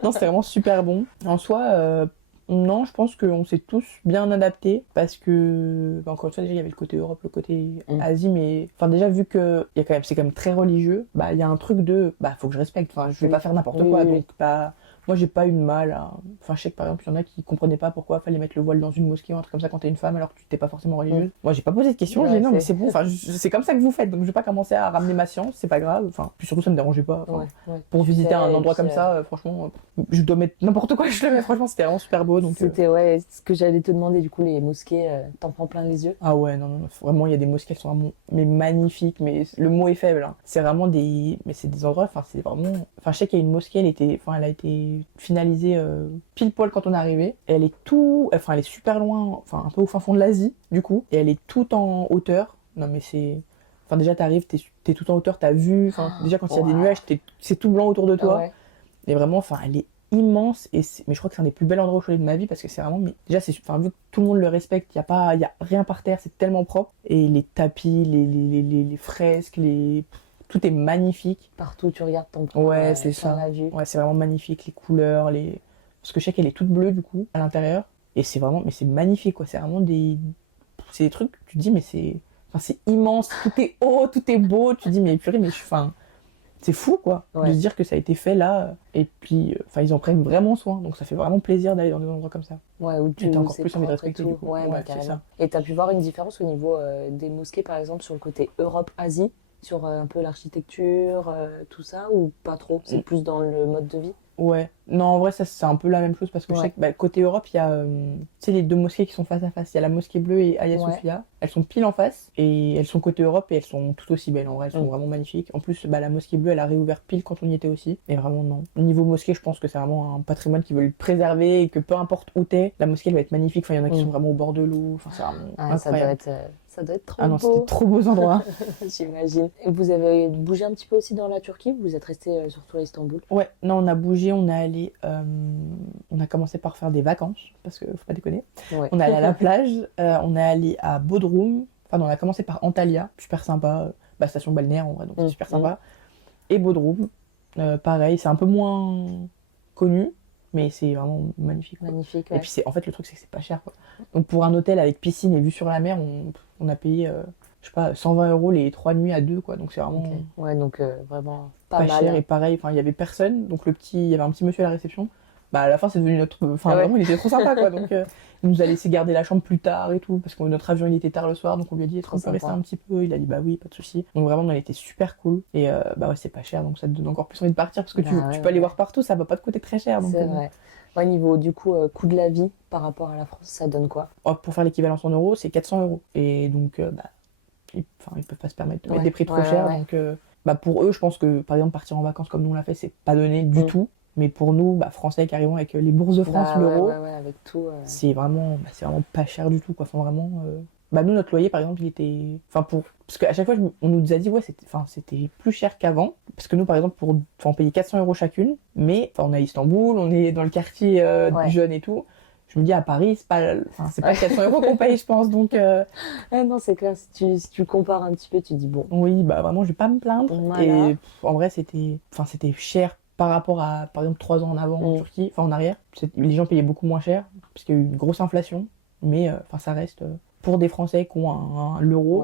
Non, c'était vraiment super bon. En soi, non, je pense qu'on s'est tous bien adaptés parce que, bah, encore une fois, déjà, il y avait le côté Europe, le côté Asie, mais enfin, déjà, vu que c'est quand même très religieux, bah, il y a un truc de, bah, faut que je respecte. Enfin, je vais pas faire n'importe quoi, Oui. donc, bah, moi, j'ai pas eu de mal à. Enfin, je sais que par exemple, il y en a qui comprenaient pas pourquoi fallait mettre le voile dans une mosquée ou un truc comme ça quand t'es une femme alors que tu t'es pas forcément religieuse. Moi, j'ai pas posé de questions, j'ai dit non, mais c'est bon, enfin, c'est comme ça que vous faites, donc je vais pas commencer à ramener ma science, c'est pas grave. Enfin, puis surtout, ça me dérangeait pas. Enfin, pour visiter un endroit comme ça, franchement, je dois mettre n'importe quoi, je le mets, franchement, c'était vraiment super beau. Donc, C'était ce que j'allais te demander, du coup, les mosquées, t'en prends plein les yeux? ah ouais, non, vraiment, il y a des mosquées qui sont vraiment mais magnifiques, mais le mot est faible. Hein. C'est vraiment des. Mais c'est des endroits, enfin, c'est vraiment. Enfin, je sais qu'il y a une mosquée, elle a été finalisée pile poil quand on est arrivé. Et elle est Enfin, elle est super loin, enfin, un peu au fin fond de l'Asie, du coup. Et elle est tout en hauteur. Non, mais c'est. Enfin, déjà, t'arrives, t'es tout en hauteur, t'as vu. Enfin, déjà, quand il y a des nuages, c'est tout blanc autour de toi. Ouais. Et vraiment, enfin, elle est immense. Mais je crois que c'est un des plus bels endroits où je suis allée de ma vie parce que c'est vraiment. Mais déjà, vu que tout le monde le respecte, il y a rien par terre, c'est tellement propre. Et les tapis, les fresques, tout est magnifique. Partout où tu regardes ton Ouais, c'est ça. la vue. Ouais, c'est vraiment magnifique, les couleurs, parce que je sais qu'elle est toute bleue du coup à l'intérieur. Et c'est vraiment, mais c'est magnifique quoi. C'est vraiment c'est des trucs. Tu te dis mais c'est immense. Tout est haut, tout est beau. Tu te dis mais purée, enfin, c'est fou quoi de se dire que ça a été fait là. Et puis, enfin, ils en prennent vraiment soin. Donc ça fait vraiment plaisir d'aller dans des endroits comme ça. Ouais, où tu as encore plus envie de respecter du coup. Ouais, c'est carrément. ça. Et t'as pu voir une différence au niveau des mosquées, par exemple, sur le côté Europe-Asie, sur un peu l'architecture, tout ça, ou pas trop? C'est plus dans le mode de vie? Ouais. Non, en vrai, ça, c'est un peu la même chose parce que je sais que côté Europe, il y a tu sais, les deux mosquées qui sont face à face. Il y a la mosquée bleue et Hagia Sophia. Elles sont pile en face et elles sont côté Europe et elles sont tout aussi belles. En vrai, elles sont vraiment magnifiques. En plus, la mosquée bleue, elle a réouvert pile quand on y était aussi. Et vraiment, non. Au niveau mosquée, je pense que c'est vraiment un patrimoine qu'ils veulent préserver et que peu importe où t'es, la mosquée, elle va être magnifique. Enfin, il y en a qui sont vraiment au bord de l'eau. Enfin, c'est vraiment incroyable. Ça doit être trop Ah non, beau. c'était trop beaux endroits. J'imagine. Et vous avez bougé un petit peu aussi dans la Turquie ou vous êtes resté surtout à Istanbul? Ouais, non, on a bougé, on est allé. On a commencé par faire des vacances, parce que faut pas déconner. Ouais. On est allé à la plage, on est allé à Bodrum. Enfin, non, on a commencé par Antalya, super sympa. Station balnéaire en vrai, donc c'est super sympa. Et Bodrum, pareil, c'est un peu moins connu, mais c'est vraiment magnifique. Quoi. Magnifique, Et puis en fait, le truc, c'est que c'est pas cher. Quoi. Donc pour un hôtel avec piscine et vue sur la mer, on a payé, je sais pas, 120 € les 3 nuits à 2, quoi. Donc c'est vraiment ouais, donc vraiment pas cher. mal. Et pareil, il y avait personne, donc il y avait un petit monsieur à la réception. À la fin, c'est devenu notre. Enfin, vraiment, il était trop sympa, quoi. Donc, il nous a laissé garder la chambre plus tard et tout, parce que notre avion, il était tard le soir, donc on lui a dit, est-ce qu'on peut rester un petit peu? Il a dit, bah oui, pas de souci. Donc, vraiment, on était super cool. Et ouais, c'est pas cher, donc ça te donne encore plus envie de partir, parce que tu peux aller voir partout, ça va pas te coûter très cher. C'est vrai. Au niveau du coup, coût de la vie par rapport à la France, ça donne quoi? Pour faire l'équivalence en euros, c'est 400 €. Et donc, ils peuvent pas se permettre de mettre des prix trop chers. Donc, pour eux, je pense que, par exemple, partir en vacances comme nous on l'a fait, c'est pas donné du tout. Mais pour nous, Français qui arrivons avec les bourses de France, l'euro, avec tout, c'est vraiment pas cher du tout. Quoi. Enfin, vraiment, nous, notre loyer, par exemple, il était... Parce qu'à chaque fois, on nous a dit, ouais, c'était plus cher qu'avant. Parce que nous, par exemple, on payait 400 € chacune. Mais on est à Istanbul, on est dans le quartier jeune et tout. Je me dis, à Paris, c'est pas 400 € qu'on paye, je pense. Donc, non, c'est clair. Si tu compares un petit peu, tu dis, bon. Oui, vraiment, je vais pas me plaindre. Voilà. Et en vrai, c'était cher par rapport à, par exemple, 3 ans en avant en Turquie, en arrière. Les gens payaient beaucoup moins cher, parce qu'il y a eu une grosse inflation. Mais ça reste, pour des Français qui ont l'euro,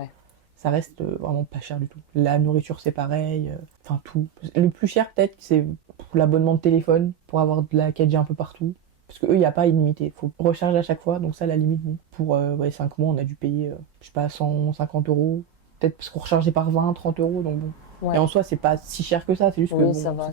ça reste vraiment pas cher du tout. La nourriture, c'est pareil, tout. Le plus cher, peut-être, c'est l'abonnement de téléphone, pour avoir de la 4G un peu partout. Parce qu'eux, il n'y a pas illimité. Il faut recharger à chaque fois. Donc ça, à la limite, bon. Pour 5 mois, on a dû payer, je sais pas, 150 €. Peut-être parce qu'on rechargeait par 20, 30 €. Donc bon. Ouais. Et en soi, c'est pas si cher que ça. C'est juste que ça va,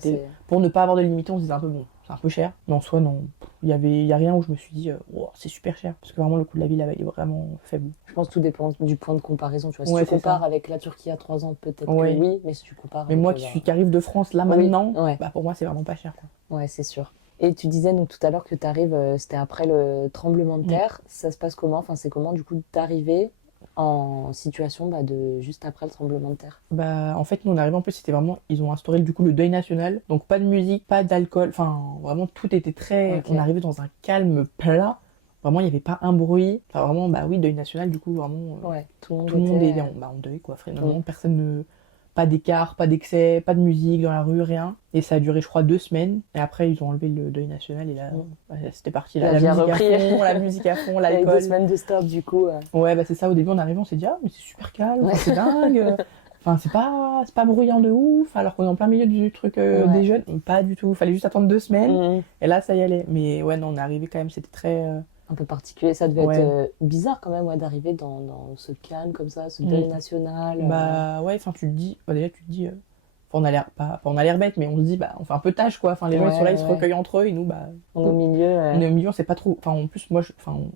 pour ne pas avoir de limité, on se disait un peu bon. c'est un peu cher. Mais en soi, non. Il y a rien où je me suis dit, oh, c'est super cher. Parce que vraiment, le coût de la vie là-bas, il est vraiment faible. Je pense que tout dépend du point de comparaison. Tu vois, si Ouais, tu c'est compares ça. avec la Turquie à 3 ans, peut-être Ouais. que oui, mais si tu compares Mais avec, moi qui arrive de France là maintenant, ouais. bah pour moi, c'est vraiment pas cher, quoi. Ouais, c'est sûr. Et tu disais donc tout à l'heure que tu arrives, c'était après le tremblement de terre. Ça se passe comment? Enfin, c'est comment du coup d'arriver en situation de juste après le tremblement de terre? Bah, en fait, nous, on arrive en plus, c'était vraiment, ils ont instauré du coup le deuil national. Donc, pas de musique, pas d'alcool. Enfin, vraiment, tout était très. Ok. On arrivait dans un calme plat. Vraiment, il n'y avait pas un bruit. Enfin, vraiment, bah oui, deuil national, du coup, vraiment, Ouais, tout le tout le monde était. est en deuil, quoi. Vraiment, personne ne. Pas d'écart, pas d'excès, pas de musique dans la rue, rien. Et ça a duré, je crois, 2 semaines. Et après, ils ont enlevé le deuil national. Et là, bah, c'était parti. Là, La vie a musique à repris. fond, la musique à fond, Avec 2 l'alcool. semaines de stop, du coup. Ouais, bah c'est ça. Au début, on arrive, on s'est dit, ah, mais c'est super calme, Ouais. c'est dingue. Enfin, c'est pas bruyant de ouf, alors qu'on est en plein milieu du truc Ouais. des jeunes. Pas du tout. Fallait juste attendre 2 semaines. Mhm. Et là, ça y allait. Mais ouais, non, on est arrivé quand même, c'était très. Un peu particulier. Ça devait Ouais. être bizarre quand même d'arriver dans ce calme comme ça, ce deuil national. Bah ouais, enfin, tu te dis. Bah, déjà, tu te dis. On a l'air pas, on a l'air bête, mais on se dit, bah, on fait un peu tâche, quoi. Enfin, les gens, ils sont là, ils se recueillent entre eux, et nous, bah. On est au milieu. On est au milieu, on sait pas trop. Enfin, en plus, moi,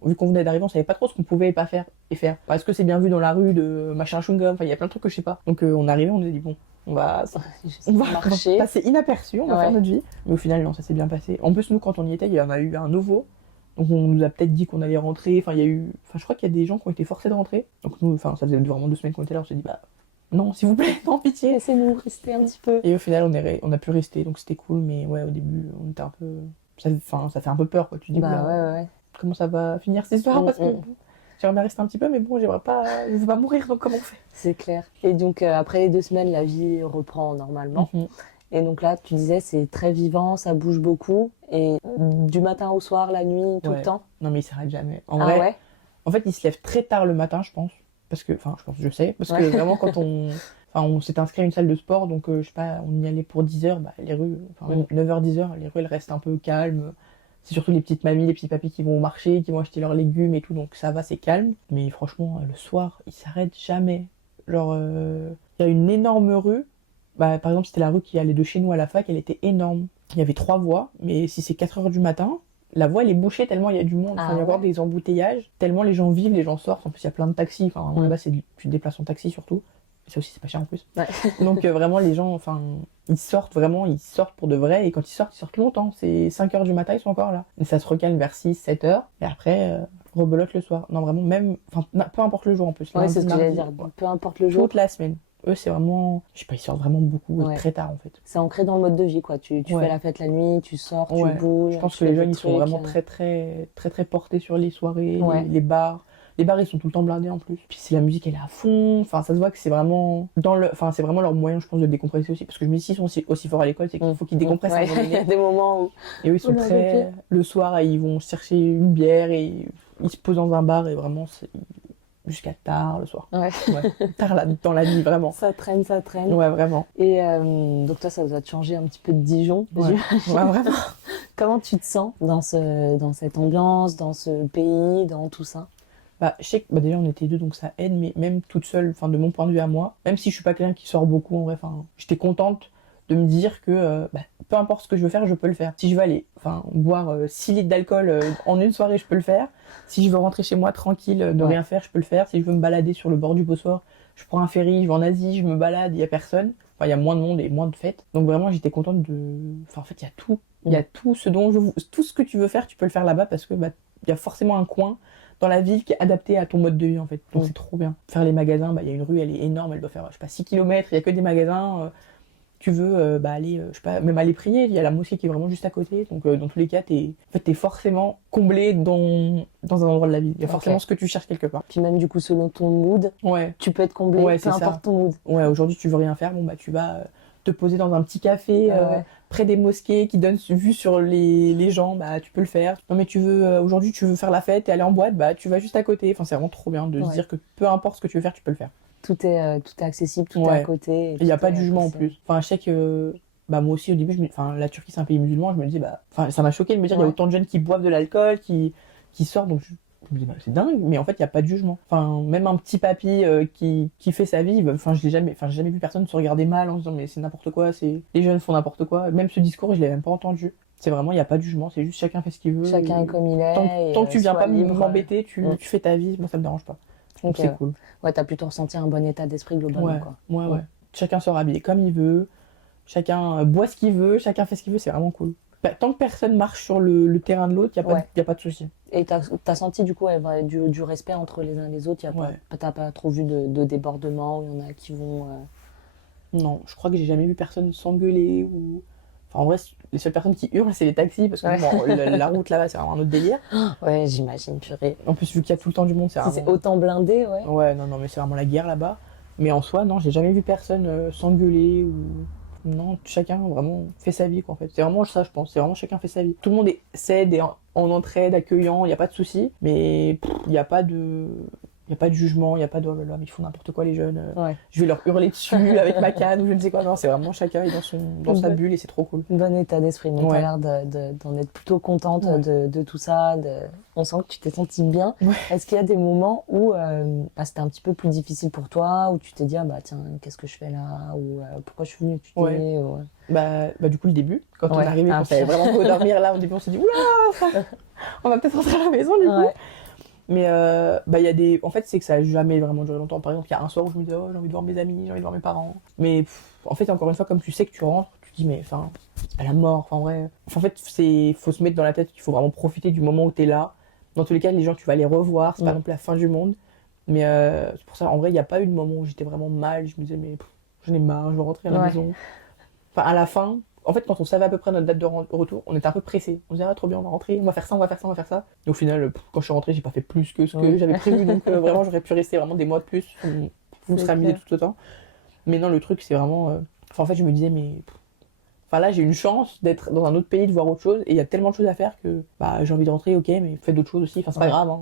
vu qu'on venait d'arriver, on savait pas trop ce qu'on pouvait et pas faire et faire. Est-ce que c'est bien vu dans la rue de machin chewing-gum? Enfin, il y a plein de trucs que je sais pas. Donc, on est arrivé, on nous a dit, bon, on va marcher. passer inaperçu, on va Ouais. faire notre vie. Mais au final, non, ça s'est bien passé. En plus, nous, quand on y était, il y en a eu un nouveau. Donc, on nous a peut-être dit qu'on allait rentrer. Enfin, il y a eu. Enfin, je crois qu'il y a des gens qui ont été forcés de rentrer. Donc, nous, enfin, ça faisait vraiment 2 semaines qu'on était là, on s'est dit, bah, non, s'il vous plaît, non, pitié. Laissez-nous rester un petit peu. Et au final, on a pu rester, donc c'était cool. Mais ouais, au début, on était un peu. Ça fait un peu peur, quoi. Tu te dis, Bah oula, ouais. comment ça va finir cette histoire, parce que j'aimerais bien rester un petit peu, mais bon, je veux pas mourir, donc comment on fait? C'est clair. Et donc, après les 2 semaines, la vie reprend normalement. Et donc là, tu disais, c'est très vivant, ça bouge beaucoup. Et du matin au soir, la nuit, tout Ouais. le temps. Non, mais il s'arrête jamais. En Ah vrai, ouais? en fait, il se lève très tard le matin, je pense. Parce que, enfin, je sais, parce que vraiment, quand on s'est inscrit à une salle de sport, donc je sais pas, on y allait pour 10h, bah, les rues, enfin même 9h, 10h, les rues, elles restent un peu calmes. C'est surtout les petites mamies, les petits papis qui vont marcher, qui vont acheter leurs légumes et tout, donc ça va, c'est calme. Mais franchement, le soir, il s'arrête jamais. Genre, il y a une énorme rue. Bah, par exemple, c'était la rue qui allait de chez nous à la fac, elle était énorme. Il y avait 3 voies, mais si c'est 4h du matin, la voie elle est bouchée tellement il y a du monde. Enfin, il y a encore des embouteillages, tellement les gens vivent, les gens sortent. En plus, il y a plein de taxis. Enfin, vraiment, là-bas, tu te déplaces en taxi surtout. Et ça aussi, c'est pas cher en plus. Ouais. Donc, vraiment, les gens, enfin, ils sortent pour de vrai. Et quand ils sortent longtemps. C'est 5h du matin, ils sont encore là. Et ça se recalme vers 6, 7h. Et après, rebelote le soir. Non, vraiment, même, enfin, peu importe le jour en plus. Ouais, Lundi, c'est ce que j'allais mardi, dire. ouais. Peu importe le jour. Toute la semaine. Eux, c'est vraiment, je sais pas, ils sortent vraiment beaucoup et très tard en fait. C'est ancré dans le mode de vie, quoi. Tu fais la fête la nuit, tu sors, tu bouges. Je pense tu que les fais jeunes, des ils sont trucs. vraiment très portés sur les soirées, Ouais. les bars. Les bars, ils sont tout le temps blindés en plus. Puis si la musique, elle est à fond. Enfin, ça se voit que c'est vraiment c'est vraiment leur moyen, je pense, de décompresser aussi. Parce que je me dis, s'ils sont aussi forts à l'école, c'est qu'il faut qu'ils décompressent à un moment Il y a donné. des moments où. Et eux, ils sont Oula, très. Le soir, ils vont chercher une bière et ils se posent dans un bar et vraiment, c'est jusqu'à tard le soir. Ouais. Tard dans la nuit, vraiment. Ça traîne. Ouais, vraiment. Et donc toi, ça doit te changer un petit peu de Dijon. Ouais, vraiment. Comment tu te sens dans cette ambiance, dans ce pays, dans tout ça? Bah, je sais que déjà on était deux donc ça aide, mais même toute seule, enfin de mon point de vue à moi, même si je suis pas quelqu'un qui sort beaucoup en vrai, enfin j'étais contente de me dire que peu importe ce que je veux faire, je peux le faire. Si je veux aller boire 6 litres d'alcool en une soirée, je peux le faire. Si je veux rentrer chez moi tranquille, de rien faire, je peux le faire. Si je veux me balader sur le bord du Bosphore, je prends un ferry, je vais en Asie, je me balade, il y a personne. Enfin, il y a moins de monde et moins de fêtes. Donc vraiment, j'étais contente de... Enfin, en fait, il y a tout. Il y a tout tout ce que tu veux faire, tu peux le faire là-bas parce que il y a forcément un coin dans la ville qui est adapté à ton mode de vie en fait. Donc c'est trop bien. Faire les magasins, il y a une rue, elle est énorme, elle doit faire, je sais pas, 6 km, il y a que des magasins. Tu veux aller, je sais pas, même aller prier, il y a la mosquée qui est vraiment juste à côté. Donc dans tous les cas, t'es forcément comblé dans un endroit de la ville. Il y a forcément ce que tu cherches quelque part. Puis même du coup, selon ton mood, tu peux être comblé, peu importe ton mood. Ouais, aujourd'hui tu veux rien faire, tu vas te poser dans un petit café près des mosquées qui donnent vue sur les gens, tu peux le faire. Non mais aujourd'hui tu veux faire la fête et aller en boîte, tu vas juste à côté. Enfin c'est vraiment trop bien de se dire que peu importe ce que tu veux faire, tu peux le faire. Tout est accessible, tout est à côté. Et il n'y a pas de jugement en plus. Enfin je sais que moi aussi au début, la Turquie c'est un pays musulman, je me disais ça m'a choqué de me dire il y a autant de jeunes qui boivent de l'alcool, qui sortent, donc Je me dis, bah, c'est dingue, mais en fait, il n'y a pas de jugement. Enfin, même un petit papy qui fait sa vie, enfin, j'ai jamais vu personne se regarder mal en se disant, mais c'est n'importe quoi, les jeunes font n'importe quoi. Même ce discours, je l'ai même pas entendu. C'est vraiment, il n'y a pas de jugement, c'est juste chacun fait ce qu'il veut. Chacun est comme il est. Tant que tu viens sois pas libre. m'embêter, tu fais ta vie, moi ça me dérange pas. Donc Ok. c'est cool. Ouais, t'as plutôt ressenti un bon état d'esprit globalement, Ouais, quoi. ouais. Chacun sera habillé comme il veut, chacun boit ce qu'il veut, chacun fait ce qu'il veut, c'est vraiment cool. Bah, tant que personne marche sur le terrain de l'autre, il n'y a pas de souci. Et t'as senti du coup du respect entre les uns et les autres, t'as pas trop vu de débordements où il y en a qui vont... Non, je crois que j'ai jamais vu personne s'engueuler ou... Enfin, en vrai, les seules personnes qui hurlent, c'est les taxis, parce que bon, la route là-bas, c'est vraiment un autre délire. Ouais, j'imagine, purée. En plus, vu qu'il y a tout le temps du monde, c'est Si vraiment... c'est autant blindé, ouais. Ouais, non, mais c'est vraiment la guerre là-bas. Mais en soi, non, j'ai jamais vu personne s'engueuler ou... Non, chacun vraiment fait sa vie, quoi, en fait. C'est vraiment ça, je pense. C'est vraiment chacun fait sa vie. Tout le monde s'aide et en entraide, accueillant, il n'y a pas de souci. Mais il n'y a pas de... Il n'y a pas de jugement, il n'y a pas de oh là là, mais ils font n'importe quoi les jeunes. Ouais. Je vais leur hurler dessus avec ma canne ou je ne sais quoi. Non, c'est vraiment chacun est dans sa bulle et c'est trop cool. Bon état d'esprit, donc Ouais. t'as l'air d'en être plutôt contente Ouais. de tout ça. On sent que tu t'es sentie bien. Ouais. Est-ce qu'il y a des moments où c'était un petit peu plus difficile pour toi, où tu t'es dit, ah bah tiens, qu'est-ce que je fais là, ou pourquoi je suis venue étudier Ouais. ou... Bah, du coup, le début, quand on Ouais. est arrivé, Ah, quand il fallait vraiment faut dormir là, au début on s'est dit, oula, on va peut-être rentrer à la maison du coup. Ouais. Mais il y a des. En fait, c'est que ça a jamais vraiment duré longtemps. Par exemple, il y a un soir où je me dis, oh, j'ai envie de voir mes amis, j'ai envie de voir mes parents. Mais en fait, encore une fois, comme tu sais que tu rentres, tu te dis, mais enfin, c'est pas la mort. Enfin, en vrai. En fait, faut se mettre dans la tête qu'il faut vraiment profiter du moment où t'es là. Dans tous les cas, les gens, tu vas les revoir. C'est pas non plus la fin du monde. Mais c'est pour ça, en vrai, il n'y a pas eu de moment où j'étais vraiment mal. Je me disais, mais j'en ai marre, je veux rentrer à la maison. Enfin, à la fin. En fait, quand on savait à peu près notre date de retour, on était un peu pressés. On se disait, ah, trop bien, on va rentrer, on va faire ça, on va faire ça, on va faire ça. Et au final, quand je suis rentrée, j'ai pas fait plus que ce que j'avais prévu. Donc vraiment, j'aurais pu rester vraiment des mois de plus. Vous serez amusés tout autant. Mais non, le truc, c'est vraiment... Enfin, en fait, je me disais, mais... Enfin, là, j'ai une chance d'être dans un autre pays, de voir autre chose. Et il y a tellement de choses à faire que bah, j'ai envie de rentrer, ok, mais faites d'autres choses aussi. Enfin, c'est pas grave, hein.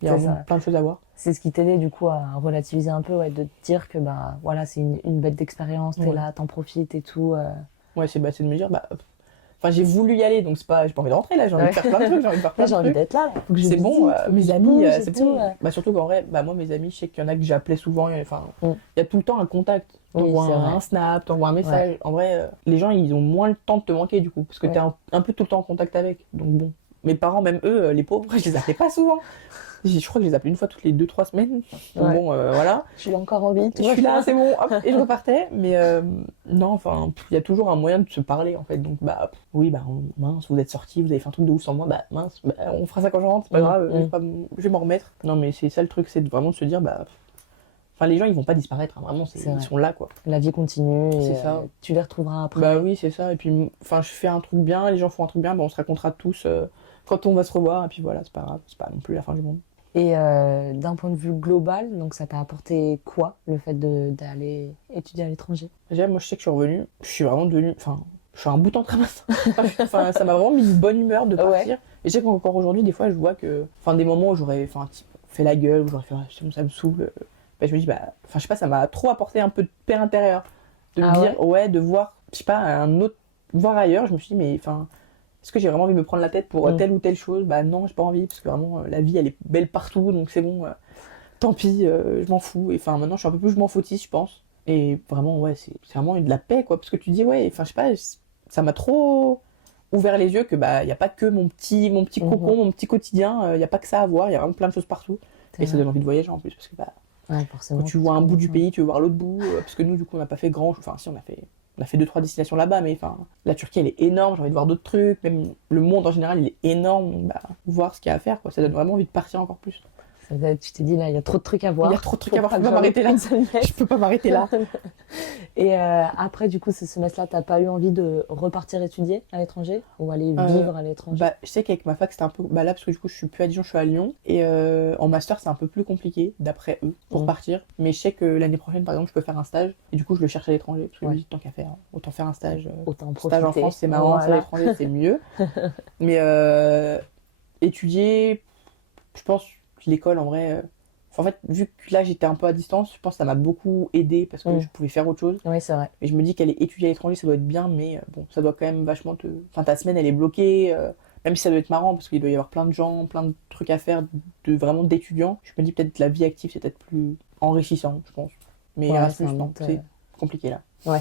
Il y a vraiment plein de choses à voir. C'est ce qui t'aidait du coup à relativiser un peu, de te dire que bah voilà, c'est une bête d'expérience, t'es là, t'en profites et tout. Ouais, c'est de me dire, enfin, j'ai voulu y aller, donc c'est pas, j'ai pas envie de rentrer là, j'ai envie de faire plein de trucs, j'ai envie de faire plein de J'ai envie trucs. d'être là. C'est bon, mes amis, c'est bon. tout. Surtout qu'en vrai, moi, mes amis, je sais qu'il y en a que j'appelais souvent, enfin, il y a tout le temps un contact. T'envoies un snap, t'envoies un message. Ouais. En vrai, les gens, ils ont moins le temps de te manquer du coup, parce que t'es un peu tout le temps en contact avec. Donc bon, mes parents, même eux, les pauvres, je les appelais pas souvent. Je crois que je les appelais une fois toutes les 2-3 semaines. Donc bon, voilà. Je suis encore en vie. Je suis là, c'est bon, hop, et je repartais. Mais non, enfin, il y a toujours un moyen de se parler en fait. Donc oui, mince, vous êtes sortis, vous avez fait un truc de ouf sans moi, mince, on fera ça quand je rentre, c'est pas grave, je vais m'en remettre. Non, mais c'est ça le truc, c'est vraiment de se dire, enfin, les gens, ils vont pas disparaître, hein, vraiment, ils sont là, quoi. La vie continue, et ça. Tu les retrouveras après. Bah oui, c'est ça. Et puis, enfin, je fais un truc bien, les gens font un truc bien, on se racontera tous quand on va se revoir, et puis voilà, c'est pas grave, c'est pas non plus la fin du monde. Et d'un point de vue global, donc ça t'a apporté quoi, le fait d'aller étudier à l'étranger? Déjà, moi, je sais que je suis revenue, je suis vraiment devenue, enfin, je suis un bout en trabasse. Enfin, ça m'a vraiment mis une bonne humeur de partir. Ouais. Et je sais qu'encore aujourd'hui, des fois, je vois que, enfin, des moments où j'aurais fait la gueule, où j'aurais fait, ça me saoule. Je me dis, enfin, je sais pas, ça m'a trop apporté un peu de paix intérieure. De me dire, de voir, je sais pas, voir ailleurs. Je me suis dit, mais enfin, est-ce que j'ai vraiment envie de me prendre la tête pour telle ou telle chose? Non, j'ai pas envie, parce que vraiment, la vie, elle est belle partout, donc c'est bon, tant pis, je m'en fous. Et enfin, maintenant, je suis un peu plus je m'en foutiste, je pense. Et vraiment, c'est vraiment de la paix, quoi, parce que tu dis, enfin, je sais pas, ça m'a trop ouvert les yeux que, y a pas que mon petit cocon, mon petit quotidien, il y a pas que ça à voir, il y a vraiment plein de choses partout. Et ça donne envie de voyager en plus, parce que, forcément, quand tu vois un bout du pays, tu veux voir l'autre bout, parce que nous, du coup, on n'a pas fait grand chose. Enfin, si, on a fait 2-3 destinations là-bas, mais enfin, la Turquie, elle est énorme, j'ai envie de voir d'autres trucs, même le monde en général, il est énorme, donc voir ce qu'il y a à faire, quoi. Ça donne vraiment envie de partir encore plus. Tu t'es dit, là, il y a trop de trucs à voir. Il y a trop de trucs à voir, je peux pas m'arrêter là. Je peux pas m'arrêter là. Et après, du coup, ce semestre-là, t'as pas eu envie de repartir étudier à l'étranger ou aller vivre à l'étranger? Je sais qu'avec ma fac, c'était un peu... là, parce que du coup, je suis plus à Dijon, je suis à Lyon. Et en master, c'est un peu plus compliqué, d'après eux, pour partir. Mais je sais que l'année prochaine, par exemple, je peux faire un stage. Et du coup, je le cherche à l'étranger. Parce que je me dis, tant qu'à faire, autant faire un stage. Autant profiter. Stage en France, c'est marrant, à l'étranger, c'est mieux. Mais étudier, je pense que l'école, en vrai... En fait, vu que là j'étais un peu à distance, je pense que ça m'a beaucoup aidé parce que je pouvais faire autre chose. Oui, c'est vrai. Et je me dis qu'aller étudier à l'étranger, ça doit être bien, mais bon, ça doit quand même vachement te... Enfin, ta semaine, elle est bloquée. Même si ça doit être marrant, parce qu'il doit y avoir plein de gens, plein de trucs à faire, vraiment d'étudiants, je me dis peut-être la vie active, c'est peut-être plus enrichissant, je pense. Mais Ouais, Erasmus, c'est un non, autre, c'est compliqué là. Ouais.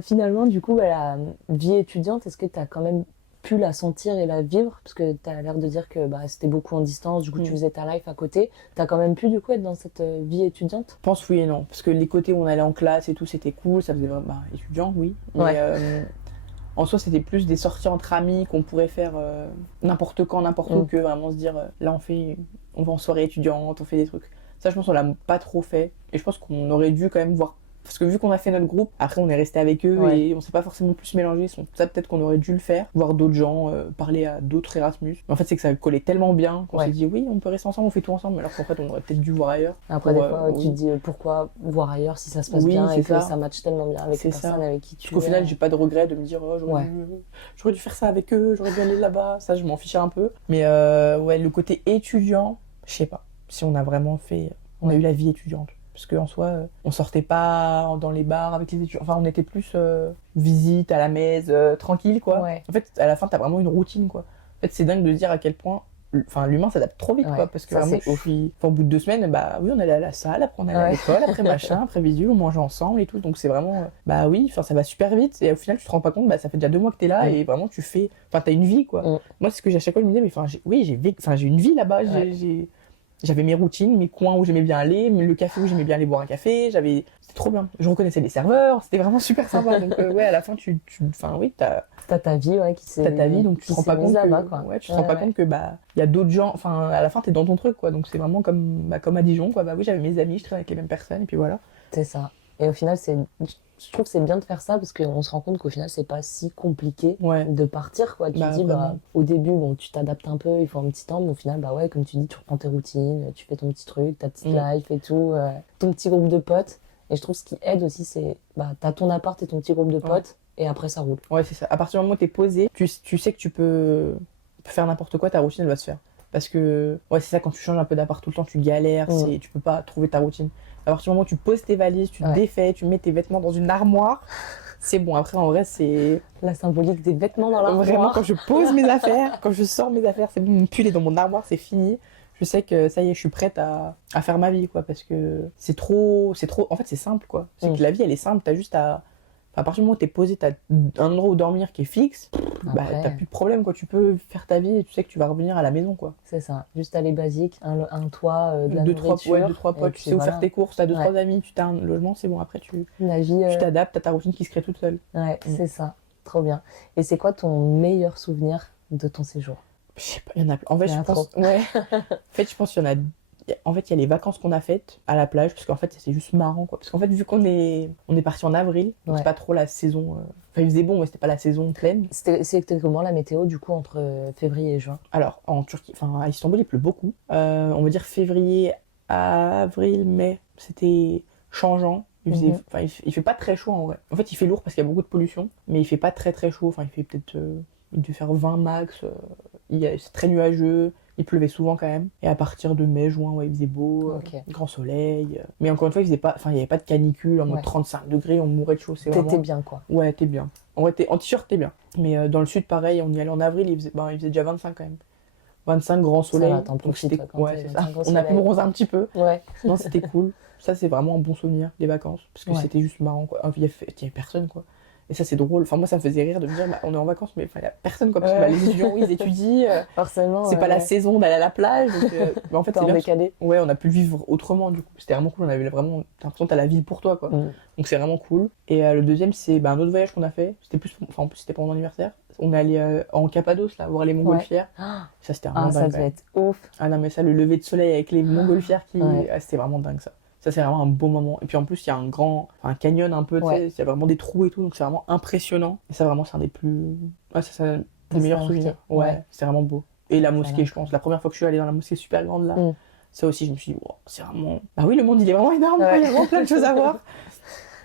Finalement, du coup, la vie étudiante, est-ce que tu as quand même pu la sentir et la vivre? Parce que tu as l'air de dire que c'était beaucoup en distance, du coup, tu faisais ta life à côté. Tu as quand même pu, du coup, être dans cette vie étudiante? Je pense oui et non, parce que les côtés où on allait en classe et tout, c'était cool, ça faisait vraiment étudiant, oui. Mais Ouais. en soi, c'était plus des sorties entre amis qu'on pourrait faire n'importe quand, n'importe où, que vraiment se dire là, on va en soirée étudiante, on fait des trucs. Ça, je pense qu'on l'a pas trop fait. Et je pense qu'on aurait dû quand même voir. Parce que vu qu'on a fait notre groupe, après on est resté avec eux Ouais. et on s'est pas forcément plus mélangé. Ça, peut-être qu'on aurait dû le faire, voir d'autres gens, parler à d'autres Erasmus. Mais en fait, c'est que ça collait tellement bien qu'on Ouais. s'est dit oui, on peut rester ensemble, on fait tout ensemble. Alors qu'en fait, on aurait peut-être dû voir ailleurs. Après, pour, des fois, tu te oui. dis pourquoi voir ailleurs si ça se passe Oui, bien c'est et que ça. ça matche tellement bien avec les C'est ça. personnes avec qui tu Parce qu'au final, es. j'ai pas de regret de me dire oh, Ouais. j'aurais dû faire ça avec eux, j'aurais dû aller là-bas. Ça, je m'en fichais un peu. Mais ouais, le côté étudiant, je sais pas si on a vraiment fait. On a eu la vie étudiante. Parce qu'en soi, on sortait pas dans les bars avec les étudiants. Enfin, on était plus visite à la messe, tranquille, quoi. Ouais. En fait, à la fin, t'as vraiment une routine, quoi. En fait, c'est dingue de se dire à quel point l'humain s'adapte trop vite, Ouais, quoi. Parce que ça, vraiment, c'est ouf. au bout de 2 semaines, bah oui, on allait à la salle, après on allait à Ouais. l'école, après machin, après visu, on mangeait ensemble et tout. Donc c'est vraiment, bah oui, ça va super vite. Et au final, tu te rends pas compte, bah ça fait déjà 2 mois que t'es là et vraiment tu fais, t'as une vie, quoi. Moi, c'est ce que à chaque fois je me disais, mais j'ai une vie là-bas, Ouais. j'avais mes routines, mes coins où j'aimais bien aller, le café où j'aimais bien aller boire un café, c'était trop bien. Je reconnaissais les serveurs, c'était vraiment super sympa. Donc ouais, à la fin, oui, T'as ta vie, ouais, t'as ta vie, donc tu te rends pas compte là-bas, quoi. ouais, tu te rends pas compte que il y a d'autres gens, enfin à la fin t'es dans ton truc, quoi. Donc c'est vraiment comme à Dijon, quoi. Bah oui, j'avais mes amis, je travaillais avec les mêmes personnes et puis voilà. C'est ça. Et au final, je trouve que c'est bien de faire ça parce qu'on se rend compte qu'au final, c'est pas si compliqué Ouais. de partir, quoi. Tu te dis, Vraiment. au début, bon, tu t'adaptes un peu, il faut un petit temps, mais au final, ouais, comme tu dis, tu reprends tes routines, tu fais ton petit truc, ta petite life et tout, ton petit groupe de potes. Et je trouve ce qui aide aussi, c'est, t'as ton appart et ton petit groupe de potes, et après, ça roule. Ouais, c'est ça. À partir du moment où t'es posé, tu sais que tu peux faire n'importe quoi, ta routine elle va se faire. Parce que, ouais, c'est ça, quand tu changes un peu d'appart tout le temps, tu galères, tu peux pas trouver ta routine. À partir du moment où tu poses tes valises, tu te défais, tu mets tes vêtements dans une armoire, c'est bon. Après, en vrai, c'est la symbolique des vêtements dans l'armoire. Vraiment, quand je pose mes affaires, quand je sors mes affaires, c'est bon, mon pull est dans mon armoire, c'est fini. Je sais que ça y est, je suis prête à faire ma vie, quoi. Parce que c'est trop. En fait, c'est simple, quoi. C'est que la vie, elle est simple. T'as juste à partir du moment où t'es posé, t'as un endroit où dormir qui est fixe, t'as plus de problème, quoi. Tu peux faire ta vie et tu sais que tu vas revenir à la maison, quoi. C'est ça. Juste aller basique, un toit, de la nourriture. Deux, trois potes, tu sais où faire tes courses, t'as 2-3 amis, tu t'as un logement, c'est bon. Après, tu t'adaptes, t'as ta routine qui se crée toute seule. Ouais, c'est ça. Trop bien. Et c'est quoi ton meilleur souvenir de ton séjour? Je sais pas, il y en a plein. En fait, je pense. Ouais. En fait, je pense qu'il y en a. En fait, il y a les vacances qu'on a faites à la plage, parce qu'en fait, c'est juste marrant, quoi. Parce qu'en fait, vu qu'on est parti en avril, donc c'est pas trop la saison. Enfin, il faisait bon, mais c'était pas la saison pleine. C'était comment la météo, du coup, entre février et juin? Alors, en Turquie, enfin, à Istanbul, il pleut beaucoup. On va dire février, avril, mai, c'était changeant. Il fait pas très chaud en vrai. En fait, il fait lourd parce qu'il y a beaucoup de pollution, mais il fait pas très très chaud. Enfin, il fait peut-être. Il devait faire 20 max. C'est très nuageux. Il pleuvait souvent quand même. Et à partir de mai, juin, ouais, il faisait beau, grand soleil. Mais encore une fois, il n'y avait pas de canicule en mode 35 degrés, on mourait de chaud. T'étais bien, quoi. Ouais, t'es bien. En vrai, en t-shirt, t'es bien. Mais dans le sud, pareil, on y allait en avril, il faisait déjà 25 quand même. 25, grand soleil. Ça va, t'en profites, ouais, c'est ça. On a pu bronzer un petit peu. Ouais. Non, c'était cool. Ça, c'est vraiment un bon souvenir, les vacances. Parce que c'était juste marrant, quoi. Il y avait personne, quoi. Et ça, c'est drôle. Enfin, moi, ça me faisait rire de me dire, on est en vacances, mais il n'y a personne, quoi. Parce que les étudiants, oui, ils étudient. Forcément. C'est pas la saison d'aller à la plage. Donc, mais en fait, c'est décalé. Ouais, on a pu le vivre autrement, du coup. C'était vraiment cool. On avait vraiment. T'as l'impression que t'as la ville pour toi, quoi. Donc, c'est vraiment cool. Et le deuxième, c'est un autre voyage qu'on a fait. En plus, c'était pour mon anniversaire. On est allé en Cappadoce, là, voir les montgolfières. Ça, c'était vraiment dingue. Ça devait être ouf. Ah non, mais ça, le lever de soleil avec les montgolfières c'était vraiment dingue, ça. Ça, c'est vraiment un beau moment. Et puis en plus, il y a un canyon un peu, tu sais, il y a vraiment des trous et tout, donc c'est vraiment impressionnant. Et ça, vraiment, c'est un des plus. Ouais, c'est des meilleurs souvenirs. Ouais, c'est vraiment beau. Et la mosquée, je pense. La première fois que je suis allée dans la mosquée super grande, là, ça aussi, je me suis dit, wow, c'est vraiment. Bah oui, le monde, il est vraiment énorme, quoi. Il y a vraiment plein de choses à voir.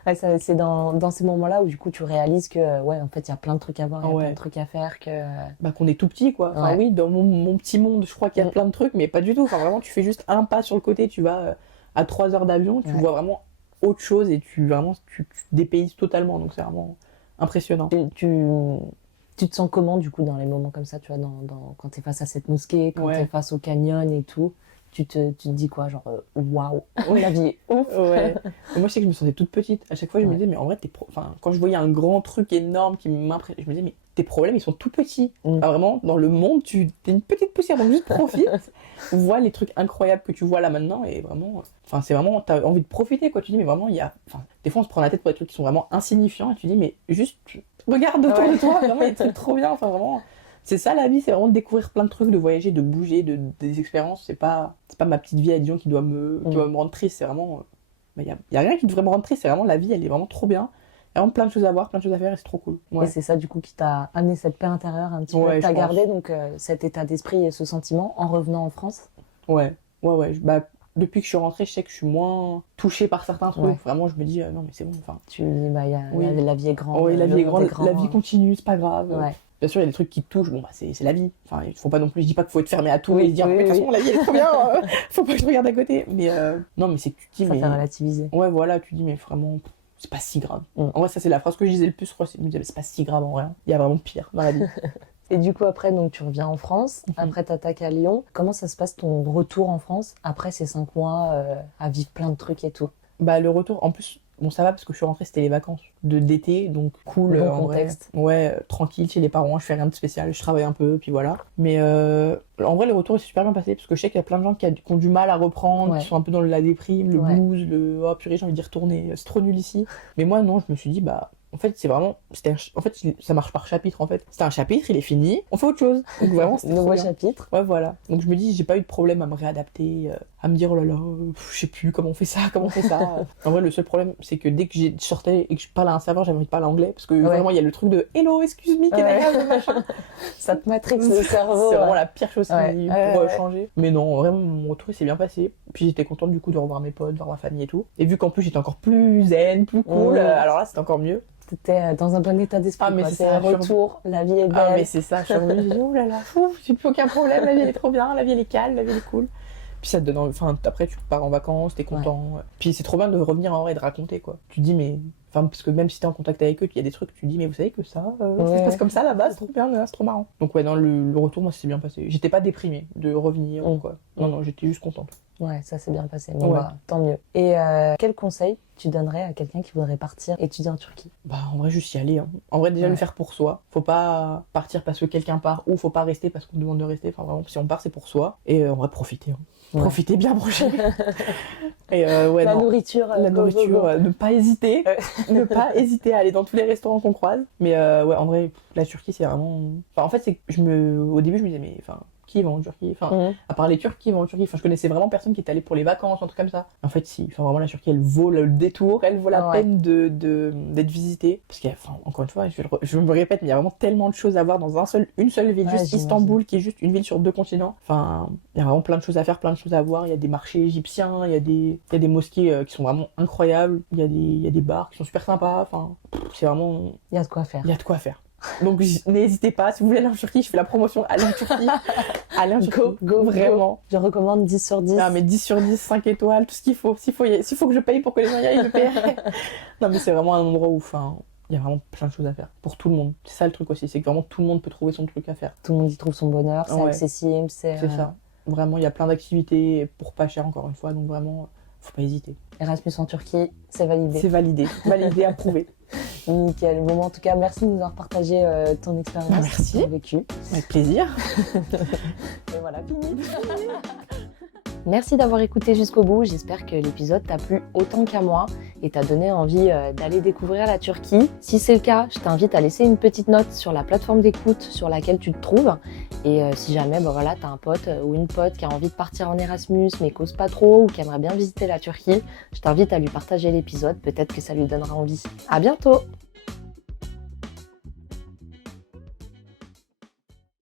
Ouais, c'est dans ces moments-là où du coup tu réalises que en fait il y a plein de trucs à voir, il y a plein de trucs à faire, qu'on est tout petit, quoi. Enfin oui, dans mon petit monde, je crois qu'il y a plein de trucs, mais pas du tout. Enfin vraiment, tu fais juste un pas sur le côté, tu vas à 3 heures d'avion, tu vois vraiment autre chose et tu te dépayses totalement, donc c'est vraiment impressionnant. Tu te sens comment du coup dans les moments comme ça, tu vois, quand t'es face à cette mosquée, quand t'es face au canyon et tout, tu te dis quoi, genre waouh, la vie est ouf. Ouais. Et moi je sais que je me sentais toute petite. À chaque fois je me disais mais en vrai quand je voyais un grand truc énorme qui m'impressionnait, je me disais mais tes problèmes ils sont tout petits. Enfin, vraiment dans le monde t'es une petite poussière donc juste profite. Vois les trucs incroyables que tu vois là maintenant et vraiment enfin c'est vraiment t'as envie de profiter quoi. Tu dis mais vraiment des fois on se prend la tête pour des trucs qui sont vraiment insignifiants et tu dis mais juste regarde autour de toi vraiment il y a des trucs trop bien enfin vraiment. C'est ça la vie, c'est vraiment de découvrir plein de trucs, de voyager, de bouger, des expériences. C'est pas ma petite vie à Dijon qui doit me rendre triste. C'est vraiment, y a rien qui devrait me rendre triste. C'est vraiment la vie, elle est vraiment trop bien. Il y a vraiment plein de choses à voir, plein de choses à faire et c'est trop cool. Ouais. Et c'est ça du coup qui t'a amené cette paix intérieure un petit peu, t'as gardé donc cet état d'esprit et ce sentiment en revenant en France. Ouais. Depuis que je suis rentrée, je sais que je suis moins touchée par certains trucs. Ouais. Vraiment, je me dis non mais c'est bon. Enfin, tu dis la vie est grande. Oui, la vie est grande, la vie continue, c'est pas grave. Ouais. Bien sûr, il y a des trucs qui te touchent, bon, c'est la vie. Enfin, il faut pas non plus, je dis pas qu'il faut être fermé à tout et se dire, mais de toute façon, la vie, elle est trop bien, faut pas que je regarde à côté. Mais non, mais c'est que tu te dis, ça fait relativiser. Ouais, voilà, tu te dis, mais vraiment, c'est pas si grave. En vrai, ça, c'est la phrase que je disais le plus, je crois, c'est de me dire, c'est pas si grave en vrai. Il y a vraiment pire dans la vie. Et du coup, après, donc, tu reviens en France, après t'attaques à Lyon. Comment ça se passe ton retour en France, après ces 5 mois à vivre plein de trucs et tout? Bah, le retour, en plus, bon, ça va parce que je suis rentrée, c'était les vacances d'été, donc cool. Bon contexte. Vrai. Ouais, tranquille chez les parents, je fais rien de spécial, je travaille un peu, puis voilà. Mais en vrai, le retour s'est super bien passé parce que je sais qu'il y a plein de gens qui ont du mal à reprendre, qui sont un peu dans la déprime, le blues, oh purée, j'ai envie d'y retourner, c'est trop nul ici. Mais moi, non, je me suis dit, bah. En fait, ça marche par chapitre en fait. C'était un chapitre, il est fini, on fait autre chose. Donc vraiment, c'était nouveau chapitre. Ouais, voilà. Donc je me dis, j'ai pas eu de problème à me réadapter, à me dire, oh là là, je sais plus comment on fait ça. En vrai, le seul problème, c'est que dès que je sortais et que je parlais à un serveur, j'avais envie de parler anglais. Parce que vraiment, il y a le truc de hello, excuse me, machin. Ça te matrixe le cerveau. C'est vraiment la pire chose pour changer. Mais non, vraiment, mon retour s'est bien passé. Puis j'étais contente du coup de revoir mes potes, de voir ma famille et tout. Et vu qu'en plus j'étais encore plus zen, plus cool, alors là, c'était encore mieux. T'étais dans un bon état d'esprit. Ah, mais c'est un retour, la vie est belle. Ah, mais c'est ça, je suis revenue, j'ai dit, oh là là, j'ai plus aucun problème, la vie elle est trop bien, la vie elle est calme, la vie elle est cool. Puis ça te donne, enfin, après tu pars en vacances, t'es content. Ouais. Puis c'est trop bien de revenir en vrai et de raconter, quoi. Tu te dis, mais, enfin, parce que même si t'es en contact avec eux, il y a des trucs, tu te dis, mais vous savez que ça se passe comme ça là-bas, c'est trop bien, c'est trop marrant. Donc, ouais, dans le retour, moi, ça s'est bien passé. J'étais pas déprimée de revenir, quoi. Non, j'étais juste contente. Ouais, ça s'est bien passé. Bon, bah, tant mieux. Et quel conseil tu donnerais à quelqu'un qui voudrait partir étudier en Turquie? Bah, en vrai, juste y aller. Hein. En vrai, déjà le faire pour soi. Faut pas partir parce que quelqu'un part ou faut pas rester parce qu'on demande de rester. Enfin, vraiment, si on part, c'est pour soi. Et on va profiter. Hein. Profiter bien prochain. Et la nourriture, ne pas hésiter. Ne pas hésiter à aller dans tous les restaurants qu'on croise. Mais ouais, en vrai, la Turquie, c'est vraiment. Enfin, en fait, c'est que au début, je me disais, mais enfin. Qui va en Turquie, enfin, à part les Turcs qui vont en Turquie, enfin, je connaissais vraiment personne qui est allé pour les vacances, un truc comme ça. En fait, si, enfin, vraiment, la Turquie, elle vaut le détour, elle vaut la peine d'être visitée. Parce qu'il y a, enfin, encore une fois, je me répète, mais il y a vraiment tellement de choses à voir dans une seule ville, juste Istanbul, qui est juste une ville sur 2 continents. Enfin, il y a vraiment plein de choses à faire, plein de choses à voir. Il y a des marchés égyptiens, il y a des mosquées qui sont vraiment incroyables, il y a des bars qui sont super sympas. Enfin, c'est vraiment. Il y a de quoi faire. Il y a de quoi faire. Donc n'hésitez pas, si vous voulez aller en Turquie, je fais la promotion, allez en Turquie. Allez en Turquie, go, vraiment. Je recommande 10 sur 10. Ah mais 10 sur 10, 5 étoiles, tout ce qu'il faut. S'il faut que je paye pour que les gens y aillent, je paierai. Non mais c'est vraiment un endroit où il y a vraiment plein de choses à faire, pour tout le monde. C'est ça le truc aussi, c'est que vraiment tout le monde peut trouver son truc à faire. Tout le monde y trouve son bonheur, c'est accessible, c'est ça. Vraiment, il y a plein d'activités pour pas cher encore une fois, donc vraiment, faut pas hésiter. Erasmus en Turquie, c'est validé. C'est validé, approuvé. Nickel. Bon, en tout cas, merci de nous avoir partagé ton expérience. Merci. Vécu. Avec plaisir. Et voilà, fini. Merci d'avoir écouté jusqu'au bout. J'espère que l'épisode t'a plu autant qu'à moi et t'a donné envie d'aller découvrir la Turquie. Si c'est le cas, je t'invite à laisser une petite note sur la plateforme d'écoute sur laquelle tu te trouves. Et si jamais t'as un pote ou une pote qui a envie de partir en Erasmus mais qu'ose pas trop ou qui aimerait bien visiter la Turquie, je t'invite à lui partager l'épisode. Peut-être que ça lui donnera envie. À bientôt!